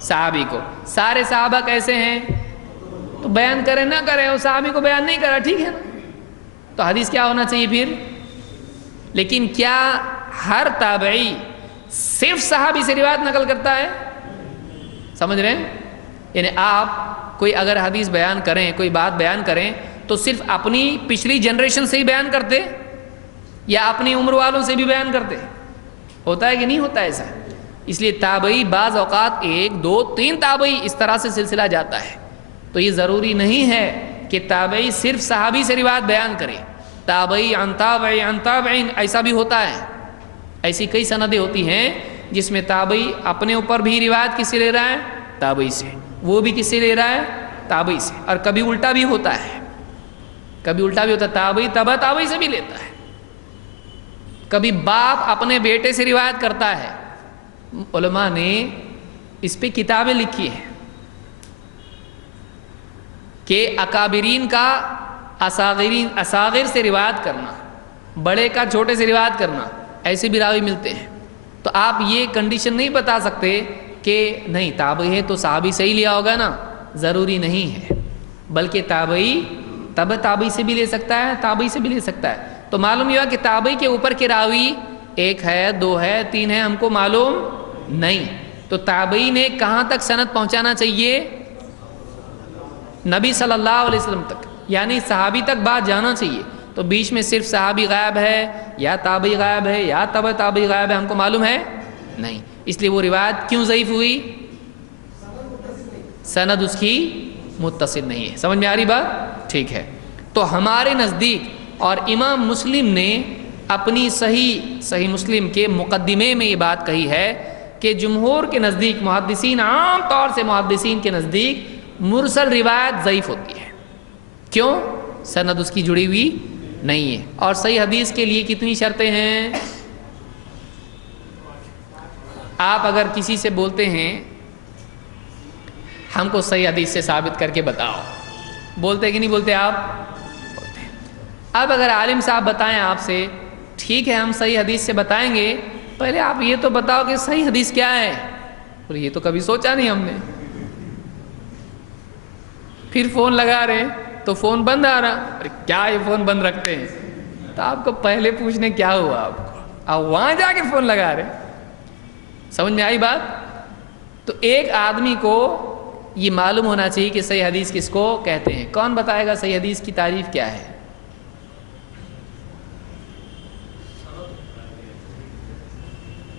صحابی کو. سارے صحابہ کیسے ہیں تو بیان کرے نہ کرے, وہ صحابی کو بیان نہیں کرا, ٹھیک ہے نا, تو حدیث کیا ہونا چاہیے پھر؟ لیکن کیا ہر تابعی صرف صحابی سے روایت نقل کرتا ہے؟ سمجھ رہے ہیں؟ یعنی آپ کوئی اگر حدیث بیان کریں, کوئی بات بیان کریں, تو صرف اپنی پچھلی جنریشن سے ہی بیان کرتے یا اپنی عمر والوں سے بھی بیان کرتے؟ ہوتا ہے کہ نہیں ہوتا ایسا؟ اس لیے تابعی بعض اوقات 1 2 3 تابعی اس طرح سے سلسلہ جاتا ہے. تو یہ ضروری نہیں ہے کہ تابعی صرف صحابی سے روایت بیان کرے. تابعی عن تابعی عن تابعین ایسا بھی ہوتا ہے. ایسی کئی سندیں ہوتی ہیں جس میں تابعی اپنے اوپر بھی روایت کس سے لے رہا ہے؟ تابعی سے. وہ بھی کس سے لے رہا ہے؟ تابعی سے. اور کبھی الٹا بھی ہوتا ہے, کبھی الٹا بھی ہوتا ہے, تابعی تبع تابعی سے بھی لیتا ہے. کبھی باپ اپنے بیٹے سے روایت کرتا ہے. علماء نے اس پہ کتابیں لکھی ہیں کہ اکابرین کا اصاغر سے روایت کرنا, بڑے کا چھوٹے سے روایت کرنا, ایسے بھی راوی ملتے ہیں. تو آپ یہ کنڈیشن نہیں بتا سکتے کہ نہیں تابعی ہے تو صحابی سے ہی لیا ہوگا نا, ضروری نہیں ہے. بلکہ تابعی تبع تابعی سے بھی لے سکتا ہے, تابعی سے بھی لے سکتا ہے. تو معلوم یہ ہوا کہ تابعی کے اوپر کے راوی 1 ہے 2 ہے 3 ہے, ہم کو معلوم نہیں. تو تابعی نے کہاں تک سند پہنچانا چاہیے؟ نبی صلی اللہ علیہ وسلم تک, یعنی صحابی تک بات جانا چاہیے. تو بیچ میں صرف صحابی غائب ہے یا تابعی غائب ہے یا تبع تابعی غائب ہے, ہم کو معلوم ہے نہیں. اس لیے وہ روایت کیوں ضعیف ہوئی؟ سند اس کی متصل نہیں ہے. سمجھ میں آ رہی بات؟ ٹھیک ہے. تو ہمارے نزدیک, اور امام مسلم نے اپنی صحیح مسلم کے مقدمے میں یہ بات کہی ہے کہ جمہور کے نزدیک, محدثین عام طور سے محدثین کے نزدیک مرسل روایت ضعیف ہوتی ہے. کیوں؟ سند اس کی جڑی ہوئی نہیں ہے. اور صحیح حدیث کے لیے کتنی شرطیں ہیں؟ آپ اگر کسی سے بولتے ہیں ہم کو صحیح حدیث سے ثابت کر کے بتاؤ, بولتے کہ نہیں بولتے آپ؟ بولتے ہیں. اب اگر عالم صاحب بتائیں آپ سے ٹھیک ہے ہم صحیح حدیث سے بتائیں گے، پہلے آپ یہ تو بتاؤ کہ صحیح حدیث کیا ہے، اور یہ تو کبھی سوچا نہیں ہم نے. پھر فون لگا رہے تو فون بند آ رہا، ارے کیا یہ فون بند رکھتے ہیں؟ تو آپ کو پہلے پوچھنے کیا ہوا، آپ وہاں جا کے فون لگا رہے. سمجھ میں آئی بات؟ تو ایک آدمی کو یہ معلوم ہونا چاہیے کہ صحیح حدیث کس کو کہتے ہیں. کون بتائے گا صحیح حدیث کی تعریف کیا ہے؟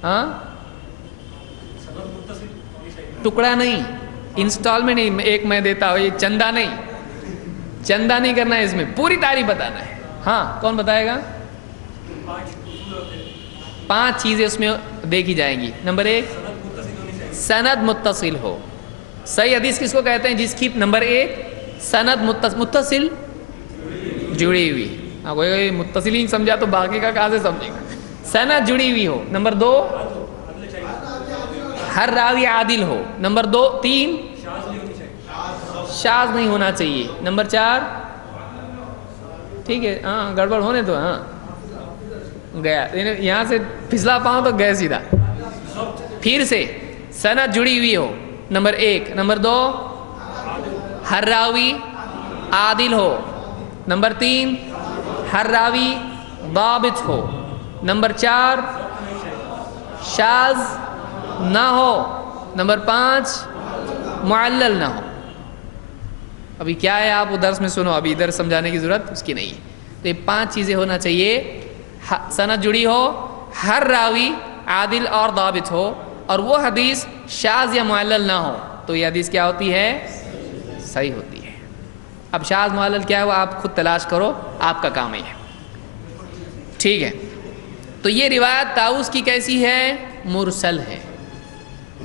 ہاں، ٹکڑا نہیں، انسٹالمنٹ نہیں، ایک میں دیتا ہوں، یہ چندہ نہیں، چندہ نہیں کرنا ہے، اس میں پوری تعریف بتانا ہے. ہاں کون بتائے گا؟ 5 چیزیں اس میں دیکھی جائیں گی. نمبر 1 سند متصل ہو. صحیح حدیث کس کو کہتے ہیں؟ جس کی نمبر 1 سند متصل جڑی ہوئی. کوئی متصل ہی سمجھا تو باقی کا کہاں سے سمجھے گا؟ سند جڑی ہوئی ہو. نمبر 2 ہر راوی عادل ہو. نمبر 3 شاذ نہیں ہونا چاہیے. نمبر 4 ٹھیک ہے ہاں گڑبڑ ہونے تو ہاں گیا، یہاں سے پھسلا پاؤں تو گئے سیدھا. پھر سے سند جڑی ہوئی ہو. نمبر 1. نمبر 2 ہر راوی عادل ہو. نمبر 3 ہر راوی ضابط ہو. نمبر 4 شاذ نہ ہو. نمبر 5 معلل نہ ہو. ابھی کیا ہے آپ وہ درس میں سنو، ابھی ادھر سمجھانے کی ضرورت اس کی نہیں ہے. تو یہ 5 چیزیں ہونا چاہیے. سند جڑی ہو، ہر راوی عادل اور ضابط ہو، اور وہ حدیث شاذ یا معلل نہ ہو. تو یہ حدیث کیا ہوتی ہے؟ صحیح ہوتی ہے. اب شاذ معلل کیا ہے وہ آپ خود تلاش کرو، آپ کا کام ہی ہے. ٹھیک ہے، تو یہ روایت طاؤس کی کیسی ہے؟ مرسل ہے.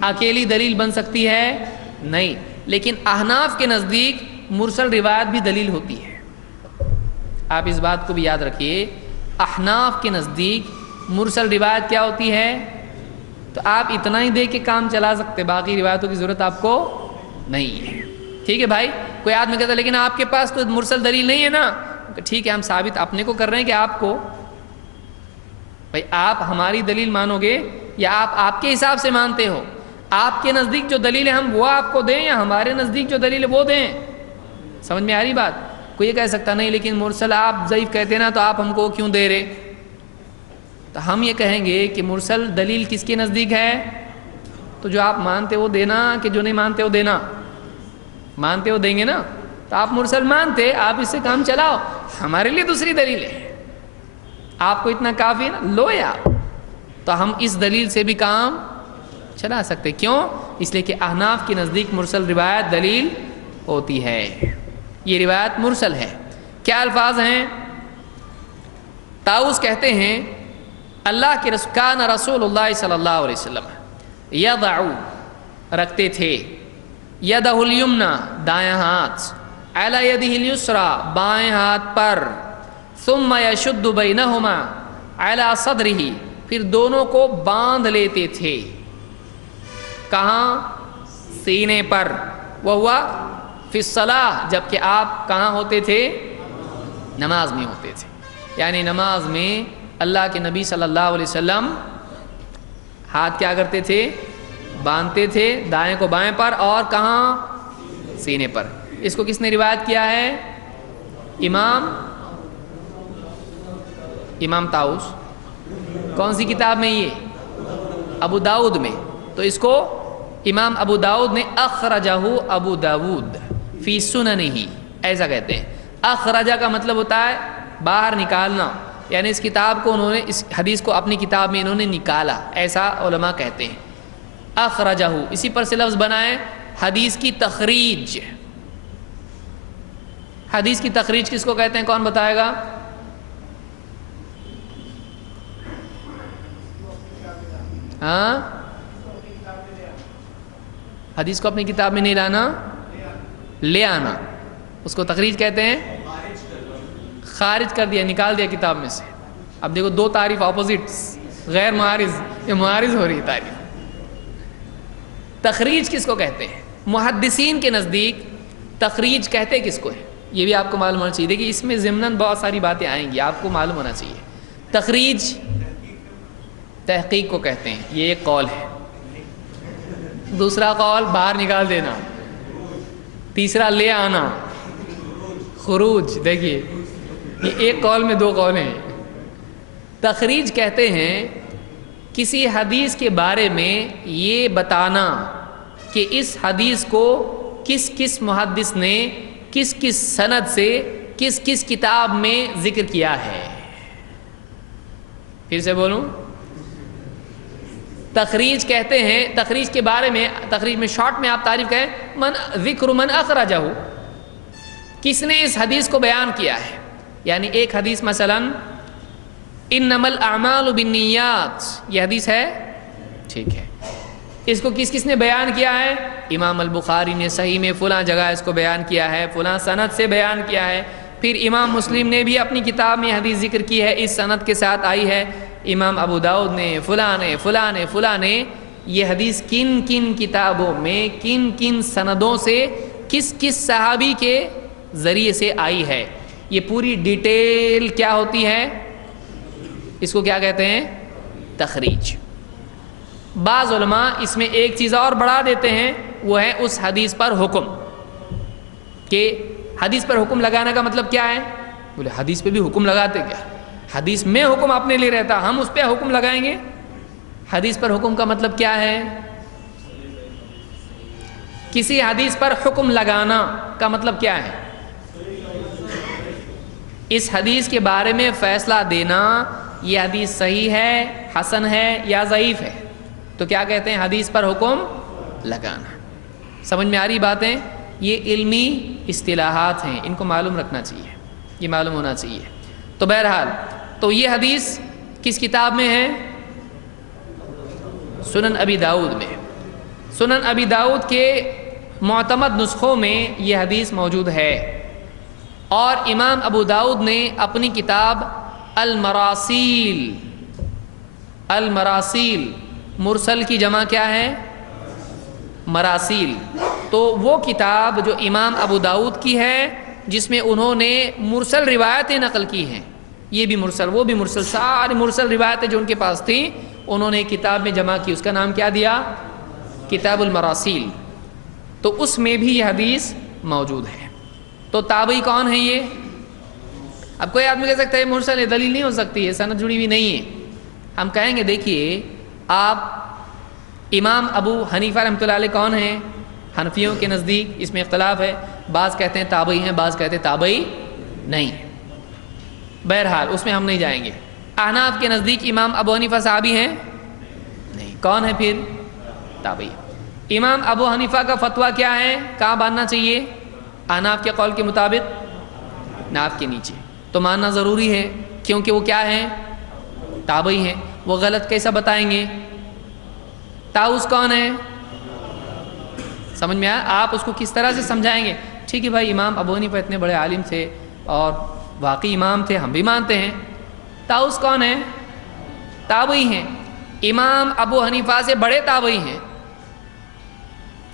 اکیلی دلیل بن سکتی ہے؟ نہیں. لیکن احناف کے نزدیک مرسل روایت بھی دلیل ہوتی ہے. آپ اس بات کو بھی یاد رکھیے، احناف کے نزدیک مرسل روایت کیا ہوتی ہے؟ تو آپ اتنا ہی دے کے کام چلا سکتے، باقی روایتوں کی ضرورت آپ کو نہیں ہے. ٹھیک ہے بھائی؟ کوئی آدمی کہتا ہے لیکن آپ کے پاس تو مرسل دلیل نہیں ہے نا. ٹھیک ہے ہم ثابت اپنے کو کر رہے ہیں کہ آپ کو، بھائی آپ ہماری دلیل مانو گے یا آپ کے حساب سے مانتے ہو؟ آپ کے نزدیک جو دلیل ہے ہم وہ آپ کو دیں یا ہمارے نزدیک جو دلیل ہے وہ دیں؟ سمجھ میں آ رہی بات؟ کوئی یہ کہہ سکتا نہیں لیکن مرسل آپ ضعیف کہتے نا تو آپ ہم کو کیوں دے رہے؟ تو ہم یہ کہیں گے کہ مرسل دلیل کس کے نزدیک ہے؟ تو جو آپ مانتے وہ دینا، کہ جو نہیں مانتے وہ دینا؟ مانتے وہ دیں گے نا. تو آپ مرسل مانتے، آپ اس سے کام چلاؤ، ہمارے لیے دوسری دلیل ہے. آپ کو اتنا کافی ہے نا، لو یا تو ہم اس دلیل سے بھی کام چلا سکتے. کیوں؟ اس لیے کہ احناف کے نزدیک مرسل روایت دلیل ہوتی ہے. یہ روایت مرسل ہے. کیا الفاظ ہیں؟ طاؤس کہتے ہیں اللہ کے رسول کان رسول اللہ صلی اللہ علیہ وسلم یضع رکھتے تھے یدہ الیمنی دایاں ہاتھ، علی یدہ الیسری بائیں ہاتھ پر، ثم یشد بینہما علی صدرہ پھر دونوں کو باندھ لیتے تھے. کہاں؟ سینے پر. وہوا فی الصلاۃ جبکہ آپ کہاں ہوتے تھے؟ نماز میں ہوتے تھے. یعنی نماز میں اللہ کے نبی صلی اللہ علیہ وسلم ہاتھ کیا کرتے تھے؟ باندھتے تھے، دائیں کو بائیں پر اور کہاں؟ سینے پر. اس کو کس نے روایت کیا ہے؟ امام طاؤس. کون سی کتاب میں؟ یہ ابو داؤد میں. تو اس کو امام ابو داؤد نے اخرجہ ابو داؤد فی سننہ ایسا کہتے ہیں. اخرجہ کا مطلب ہوتا ہے باہر نکالنا، یعنی اس کتاب کو انہوں نے، اس حدیث کو اپنی کتاب میں انہوں نے نکالا، ایسا علماء کہتے ہیں. اخرجہ اسی پر سے لفظ بنائے حدیث کی تخریج. حدیث کی تخریج کس کو کہتے ہیں؟ کون بتائے گا؟ ہاں، حدیث کو اپنی کتاب میں نہیں لانا، لے آنا، اس کو تخریج کہتے ہیں. خارج کر دیا، نکال دیا کتاب میں سے. اب دیکھو دو تعریف اپوزٹس، غیر معارض، یہ معارض ہو رہی ہے تعریف. تخریج کس کو کہتے ہیں؟ محدثین کے نزدیک تخریج کہتے کس کو ہے؟ یہ بھی آپ کو معلوم ہونا چاہیے. دیکھیے اس میں ضمناً بہت ساری باتیں آئیں گی، آپ کو معلوم ہونا چاہیے. تخریج تحقیق کو کہتے ہیں، یہ ایک قول ہے۔ دوسرا قول باہر نکال دینا، تیسرا لے آنا، خروج۔ دیکھیے یہ ایک قول میں دو قول ہیں۔ تخریج کہتے ہیں کسی حدیث کے بارے میں یہ بتانا کہ اس حدیث کو کس کس محدث نے کس کس سند سے کس کس کتاب میں ذکر کیا ہے۔ پھر سے بولوں، تخریج کہتے ہیں، تخریج کے بارے میں، تخریج میں شارٹ میں آپ تعریف کہیں ذکر من اخرجہ، کس نے اس حدیث کو بیان کیا ہے۔ یعنی ایک حدیث مثلا انما الاعمال بالنیات، یہ حدیث ہے، ٹھیک ہے، اس کو کس کس نے بیان کیا ہے؟ امام البخاری نے صحیح میں فلاں جگہ اس کو بیان کیا ہے، فلاں سند سے بیان کیا ہے۔ پھر امام مسلم نے بھی اپنی کتاب میں حدیث ذکر کی ہے، اس سند کے ساتھ آئی ہے۔ امام ابو داؤد نے، فلاں نے یہ حدیث کن کن کتابوں میں کن کن سندوں سے کس کس صحابی کے ذریعے سے آئی ہے، یہ پوری ڈیٹیل کیا ہوتی ہے، اس کو کیا کہتے ہیں؟ تخریج۔ بعض علماء اس میں ایک چیز اور بڑھا دیتے ہیں، وہ ہے اس حدیث پر حکم، کہ حدیث پر حکم لگانے کا مطلب کیا ہے؟ بولے حدیث پہ بھی حکم لگاتے کیا؟ حدیث میں حکم اپنے لیے رہتا، ہم اس پہ حکم لگائیں گے؟ حدیث پر حکم کا مطلب کیا ہے؟ کسی حدیث پر حکم لگانا کا مطلب کیا ہے؟ اس حدیث کے بارے میں فیصلہ دینا، یہ حدیث صحیح ہے، حسن ہے یا ضعیف ہے، تو کیا کہتے ہیں؟ حدیث پر حکم لگانا۔ سمجھ میں آ رہی باتیں؟ یہ علمی اصطلاحات ہیں، ان کو معلوم رکھنا چاہیے، یہ معلوم ہونا چاہیے۔ تو بہرحال تو یہ حدیث کس کتاب میں ہے؟ سنن ابی داؤد میں۔ سنن ابی داؤد کے معتمد نسخوں میں یہ حدیث موجود ہے، اور امام ابو داؤد نے اپنی کتاب المراسیل، مرسل کی جمع کیا ہے؟ مراسیل، تو وہ کتاب جو امام ابو داؤد کی ہے، جس میں انہوں نے مرسل روایتیں نقل کی ہیں، یہ بھی مرسل وہ بھی مرسل، ساری مرسل روایتیں جو ان کے پاس تھیں انہوں نے کتاب میں جمع کی، اس کا نام کیا دیا؟ کتاب المراسیل۔ تو اس میں بھی یہ حدیث موجود ہے۔ تو تابعی کون ہے یہ؟ اب کوئی آدمی کہہ سکتا ہے مرسل ہے، دلیل نہیں ہو سکتی ہے، سند جڑی ہوئی نہیں ہے۔ ہم کہیں گے دیکھیے آپ امام ابو حنیفہ رحمۃ اللہ علیہ کون ہیں؟ حنفیوں کے نزدیک اس میں اختلاف ہے، بعض کہتے ہیں تابعی ہیں، بعض کہتے ہیں تابعی نہیں ہیں۔ بہرحال اس میں ہم نہیں جائیں گے۔ احناف کے نزدیک امام ابو حنیفہ صحابی ہیں؟ نہیں۔ کون ہے پھر؟ تابعی۔ امام ابو حنیفہ کا فتویٰ کیا ہے؟ کہاں باندھنا چاہیے؟ احناف کے قول کے مطابق ناف کے نیچے۔ تو ماننا ضروری ہے، کیونکہ وہ کیا ہیں؟ تابعی ہیں۔ وہ غلط کیسا بتائیں گے؟ طاؤس کون ہے؟ سمجھ میں آیا؟ آپ اس کو کس طرح سے سمجھائیں گے؟ ٹھیک ہے بھائی، امام ابو حنیفہ اتنے بڑے عالم تھے اور واقعی امام تھے، ہم بھی مانتے ہیں۔ طاؤس کون ہے؟ تابعی ہیں، امام ابو حنیفہ سے بڑے تابعی ہیں،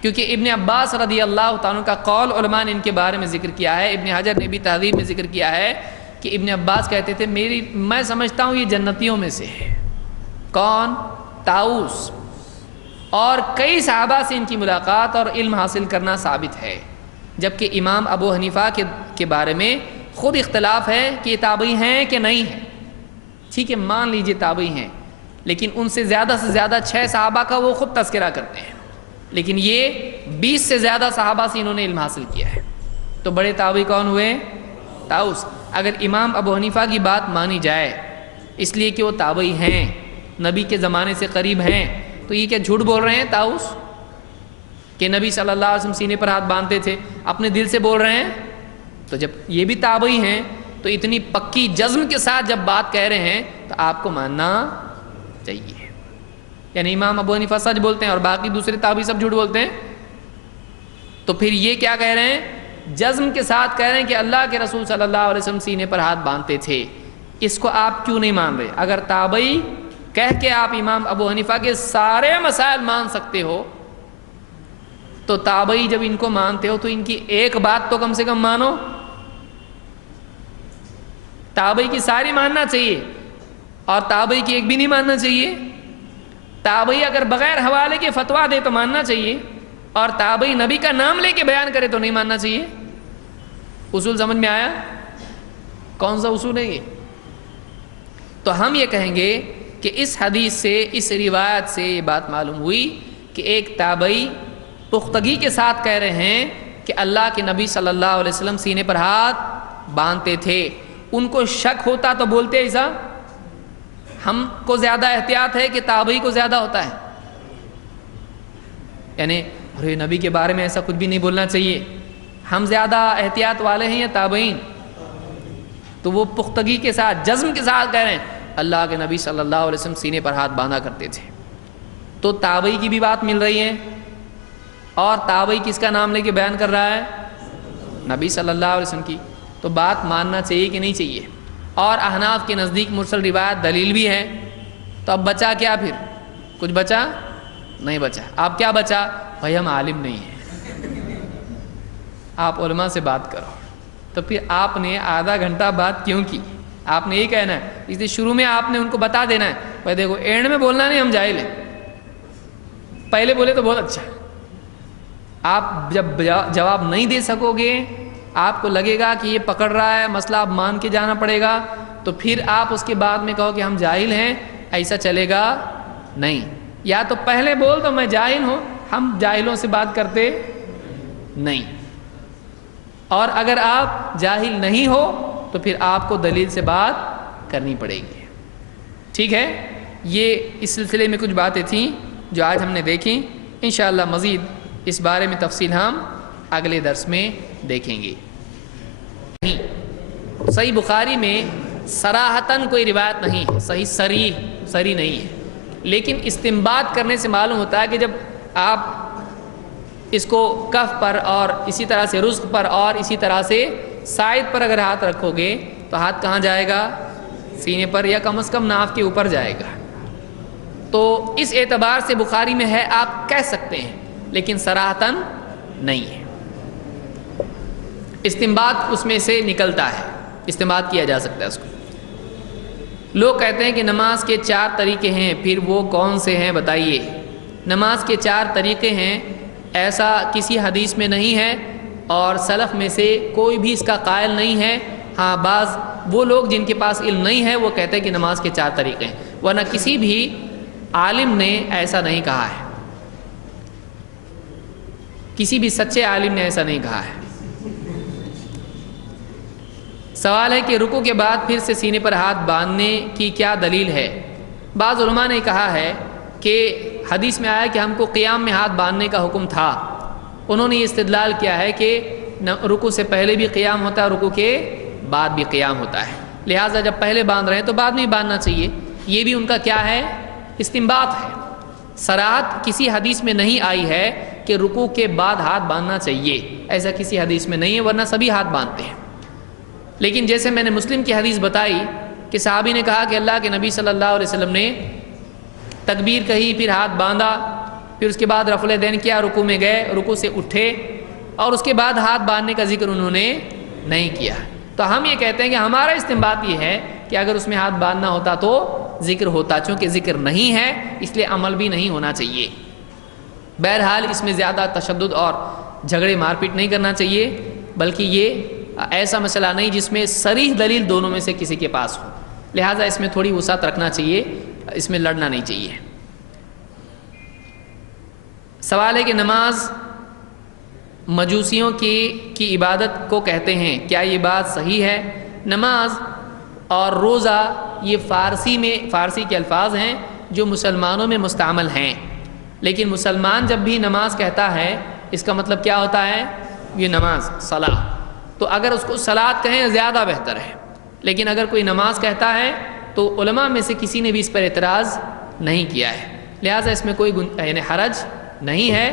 کیونکہ ابن عباس رضی اللہ تعالیٰ کا قول علماء نے ان کے بارے میں ذکر کیا ہے۔ ابن حجر نے بھی تہذیب میں ذکر کیا ہے کہ ابن عباس کہتے تھے میں سمجھتا ہوں یہ جنتیوں میں سے ہے۔ کون؟ طاؤس۔ اور کئی صحابہ سے ان کی ملاقات اور علم حاصل کرنا ثابت ہے، جبکہ امام ابو حنیفہ کے بارے میں خود اختلاف ہے کہ یہ تابعی ہیں کہ نہیں ہیں۔ ٹھیک ہے، مان لیجئے تابعی ہیں، لیکن ان سے زیادہ 6 صحابہ کا وہ خود تذکرہ کرتے ہیں، لیکن یہ 20 سے زیادہ صحابہ سے انہوں نے علم حاصل کیا ہے۔ تو بڑے تابعی کون ہوئے؟ طاؤس۔ اگر امام ابو حنیفہ کی بات مانی جائے اس لیے کہ وہ تابعی ہیں، نبی کے زمانے سے قریب ہیں، تو یہ کیا جھوٹ بول رہے ہیں طاؤس کہ نبی صلی اللہ علیہ وسلم سینے پر ہاتھ باندھتے تھے؟ اپنے دل سے بول رہے ہیں؟ تو جب یہ بھی تابعی ہیں تو اتنی پکی جزم کے ساتھ جب بات کہہ رہے ہیں تو آپ کو ماننا چاہیے۔ یعنی امام ابو حنیفہ سچ بولتے ہیں اور باقی دوسرے تابعی سب جھوٹ بولتے ہیں؟ تو پھر یہ کیا کہہ رہے ہیں؟ جزم کے ساتھ کہہ رہے ہیں کہ اللہ کے رسول صلی اللہ علیہ وسلم سینے پر ہاتھ باندھتے تھے۔ اس کو آپ کیوں نہیں مان رہے؟ اگر تابعی کہہ کے آپ امام ابو حنیفہ کے سارے مسائل مان سکتے ہو تو تابعی جب ان کو مانتے ہو تو ان کی ایک بات تو کم سے کم مانو۔ تابعی کی ساری ماننا چاہیے، اور تابعی کی ایک بھی نہیں ماننا چاہیے. تابعی اگر بغیر حوالے کے فتویٰ دے تو ماننا چاہیے, اور تابعی نبی کا نام لے کے بیان کرے تو نہیں ماننا چاہیے. اصول سمجھ میں آیا؟ کون سا اصول ہے یہ؟ تو ہم یہ کہیں گے کہ اس حدیث سے, اس روایت سے یہ بات معلوم ہوئی کہ ایک تابعی پختگی کے ساتھ کہہ رہے ہیں کہ اللہ کے نبی صلی اللہ علیہ وسلم سینے پر ہاتھ باندھتے تھے. ان کو شک ہوتا تو بولتے ایسا. ہم کو زیادہ احتیاط ہے کہ تابعی کو زیادہ ہوتا ہے, یعنی ارے نبی کے بارے میں ایسا کچھ بھی نہیں بولنا چاہیے. ہم زیادہ احتیاط والے ہیں یا تابعین؟ تو وہ پختگی کے ساتھ, جزم کے ساتھ کہہ رہے ہیں اللہ کے نبی صلی اللہ علیہ وسلم سینے پر ہاتھ باندھا کرتے تھے. تو تابعی کی بھی بات مل رہی ہے, اور تابعی کس کا نام لے کے بیان کر رہا ہے؟ نبی صلی اللہ علیہ وسلم کی. تو بات ماننا چاہیے کہ نہیں چاہیے؟ اور احناف کے نزدیک مرسل روایت دلیل بھی ہے. تو اب بچا کیا پھر؟ کچھ بچا نہیں بچا. آپ کیا بچا؟ بھائی ہم عالم نہیں ہیں, آپ علماء سے بات کرو. تو پھر آپ نے آدھا گھنٹہ بات کیوں کی؟ آپ نے یہ کہنا ہے, اس لیے شروع میں آپ نے ان کو بتا دینا ہے بھائی دیکھو اینڈ میں بولنا نہیں ہم جاہل ہیں. پہلے بولے تو بہت اچھا. آپ جب جواب نہیں دے سکو گے, آپ کو لگے گا کہ یہ پکڑ رہا ہے مسئلہ, آپ مان کے جانا پڑے گا, تو پھر آپ اس کے بعد میں کہو کہ ہم جاہل ہیں, ایسا چلے گا نہیں. یا تو پہلے بول دو میں جاہل ہوں, ہم جاہلوں سے بات کرتے نہیں. اور اگر آپ جاہل نہیں ہو تو پھر آپ کو دلیل سے بات کرنی پڑے گی. ٹھیک ہے؟ یہ اس سلسلے میں کچھ باتیں تھیں جو آج ہم نے دیکھیں. انشاءاللہ مزید اس بارے میں تفصیل ہم اگلے درس میں دیکھیں گے. صحیح بخاری میں صراحتاً کوئی روایت نہیں ہے, صحیح صریح نہیں ہے, لیکن استنباط کرنے سے معلوم ہوتا ہے کہ جب آپ اس کو کف پر اور اسی طرح سے رزق پر اور اسی طرح سے سائد پر اگر ہاتھ رکھو گے تو ہاتھ کہاں جائے گا؟ سینے پر, یا کم از کم ناف کے اوپر جائے گا. تو اس اعتبار سے بخاری میں ہے, آپ کہہ سکتے ہیں, لیکن صراحتاً نہیں ہے. استنباط اس میں سے نکلتا ہے, استنباط کیا جا سکتا ہے اس کو. لوگ کہتے ہیں کہ نماز کے 4 طریقے ہیں, پھر وہ کون سے ہیں بتائیے؟ نماز کے 4 طریقے ہیں, ایسا کسی حدیث میں نہیں ہے, اور سلف میں سے کوئی بھی اس کا قائل نہیں ہے. ہاں بعض وہ لوگ جن کے پاس علم نہیں ہے وہ کہتے ہیں کہ نماز کے 4 طریقے ہیں, ورنہ کسی بھی عالم نے ایسا نہیں کہا ہے, کسی بھی سچے عالم نے ایسا نہیں کہا ہے. سوال ہے کہ رکوع کے بعد پھر سے سینے پر ہاتھ باندھنے کی کیا دلیل ہے؟ بعض علماء نے کہا ہے کہ حدیث میں آیا کہ ہم کو قیام میں ہاتھ باندھنے کا حکم تھا. انہوں نے یہ استدلال کیا ہے کہ رکوع سے پہلے بھی قیام ہوتا ہے, رکوع کے بعد بھی قیام ہوتا ہے, لہٰذا جب پہلے باندھ رہے ہیں تو بعد میں باندھنا چاہیے. یہ بھی ان کا کیا ہے؟ استنباط ہے. صراحت کسی حدیث میں نہیں آئی ہے کہ رکوع کے بعد ہاتھ باندھنا چاہیے, ایسا کسی حدیث میں نہیں ہے, ورنہ سبھی ہاتھ باندھتے ہیں. لیکن جیسے میں نے مسلم کی حدیث بتائی کہ صحابی نے کہا کہ اللہ کے نبی صلی اللہ علیہ وسلم نے تکبیر کہی, پھر ہاتھ باندھا, پھر اس کے بعد رفع الیدین کیا, رکوع میں گئے, رکوع سے اٹھے, اور اس کے بعد ہاتھ باندھنے کا ذکر انہوں نے نہیں کیا. تو ہم یہ کہتے ہیں کہ ہمارا استنباط یہ ہے کہ اگر اس میں ہاتھ باندھنا ہوتا تو ذکر ہوتا, چونکہ ذکر نہیں ہے اس لیے عمل بھی نہیں ہونا چاہیے. بہرحال اس میں زیادہ تشدد اور جھگڑے مار پیٹ نہیں کرنا چاہیے, بلکہ یہ ایسا مسئلہ نہیں جس میں صریح دلیل دونوں میں سے کسی کے پاس ہو, لہٰذا اس میں تھوڑی وسعت رکھنا چاہیے, اس میں لڑنا نہیں چاہیے. سوال ہے کہ نماز مجوسیوں کی عبادت کو کہتے ہیں, کیا یہ بات صحیح ہے؟ نماز اور روزہ یہ فارسی کے الفاظ ہیں جو مسلمانوں میں مستعمل ہیں, لیکن مسلمان جب بھی نماز کہتا ہے اس کا مطلب کیا ہوتا ہے؟ یہ نماز, صلاۃ. تو اگر اس کو صلاۃ کہیں زیادہ بہتر ہے, لیکن اگر کوئی نماز کہتا ہے تو علماء میں سے کسی نے بھی اس پر اعتراض نہیں کیا ہے, لہٰذا اس میں کوئی یعنی حرج نہیں ہے.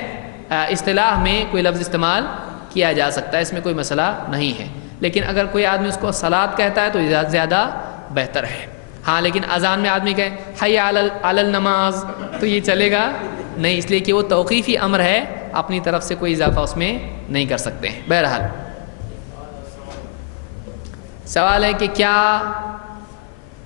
اصطلاح میں کوئی لفظ استعمال کیا جا سکتا ہے, اس میں کوئی مسئلہ نہیں ہے, لیکن اگر کوئی آدمی اس کو صلاۃ کہتا ہے تو زیادہ بہتر ہے. ہاں لیکن اذان میں آدمی کہے حی علی النماز تو یہ چلے گا نہیں, اس لیے کہ وہ توقیفی امر ہے, اپنی طرف سے کوئی اضافہ اس میں نہیں کر سکتے ہیں. بہرحال سوال ہے کہ کیا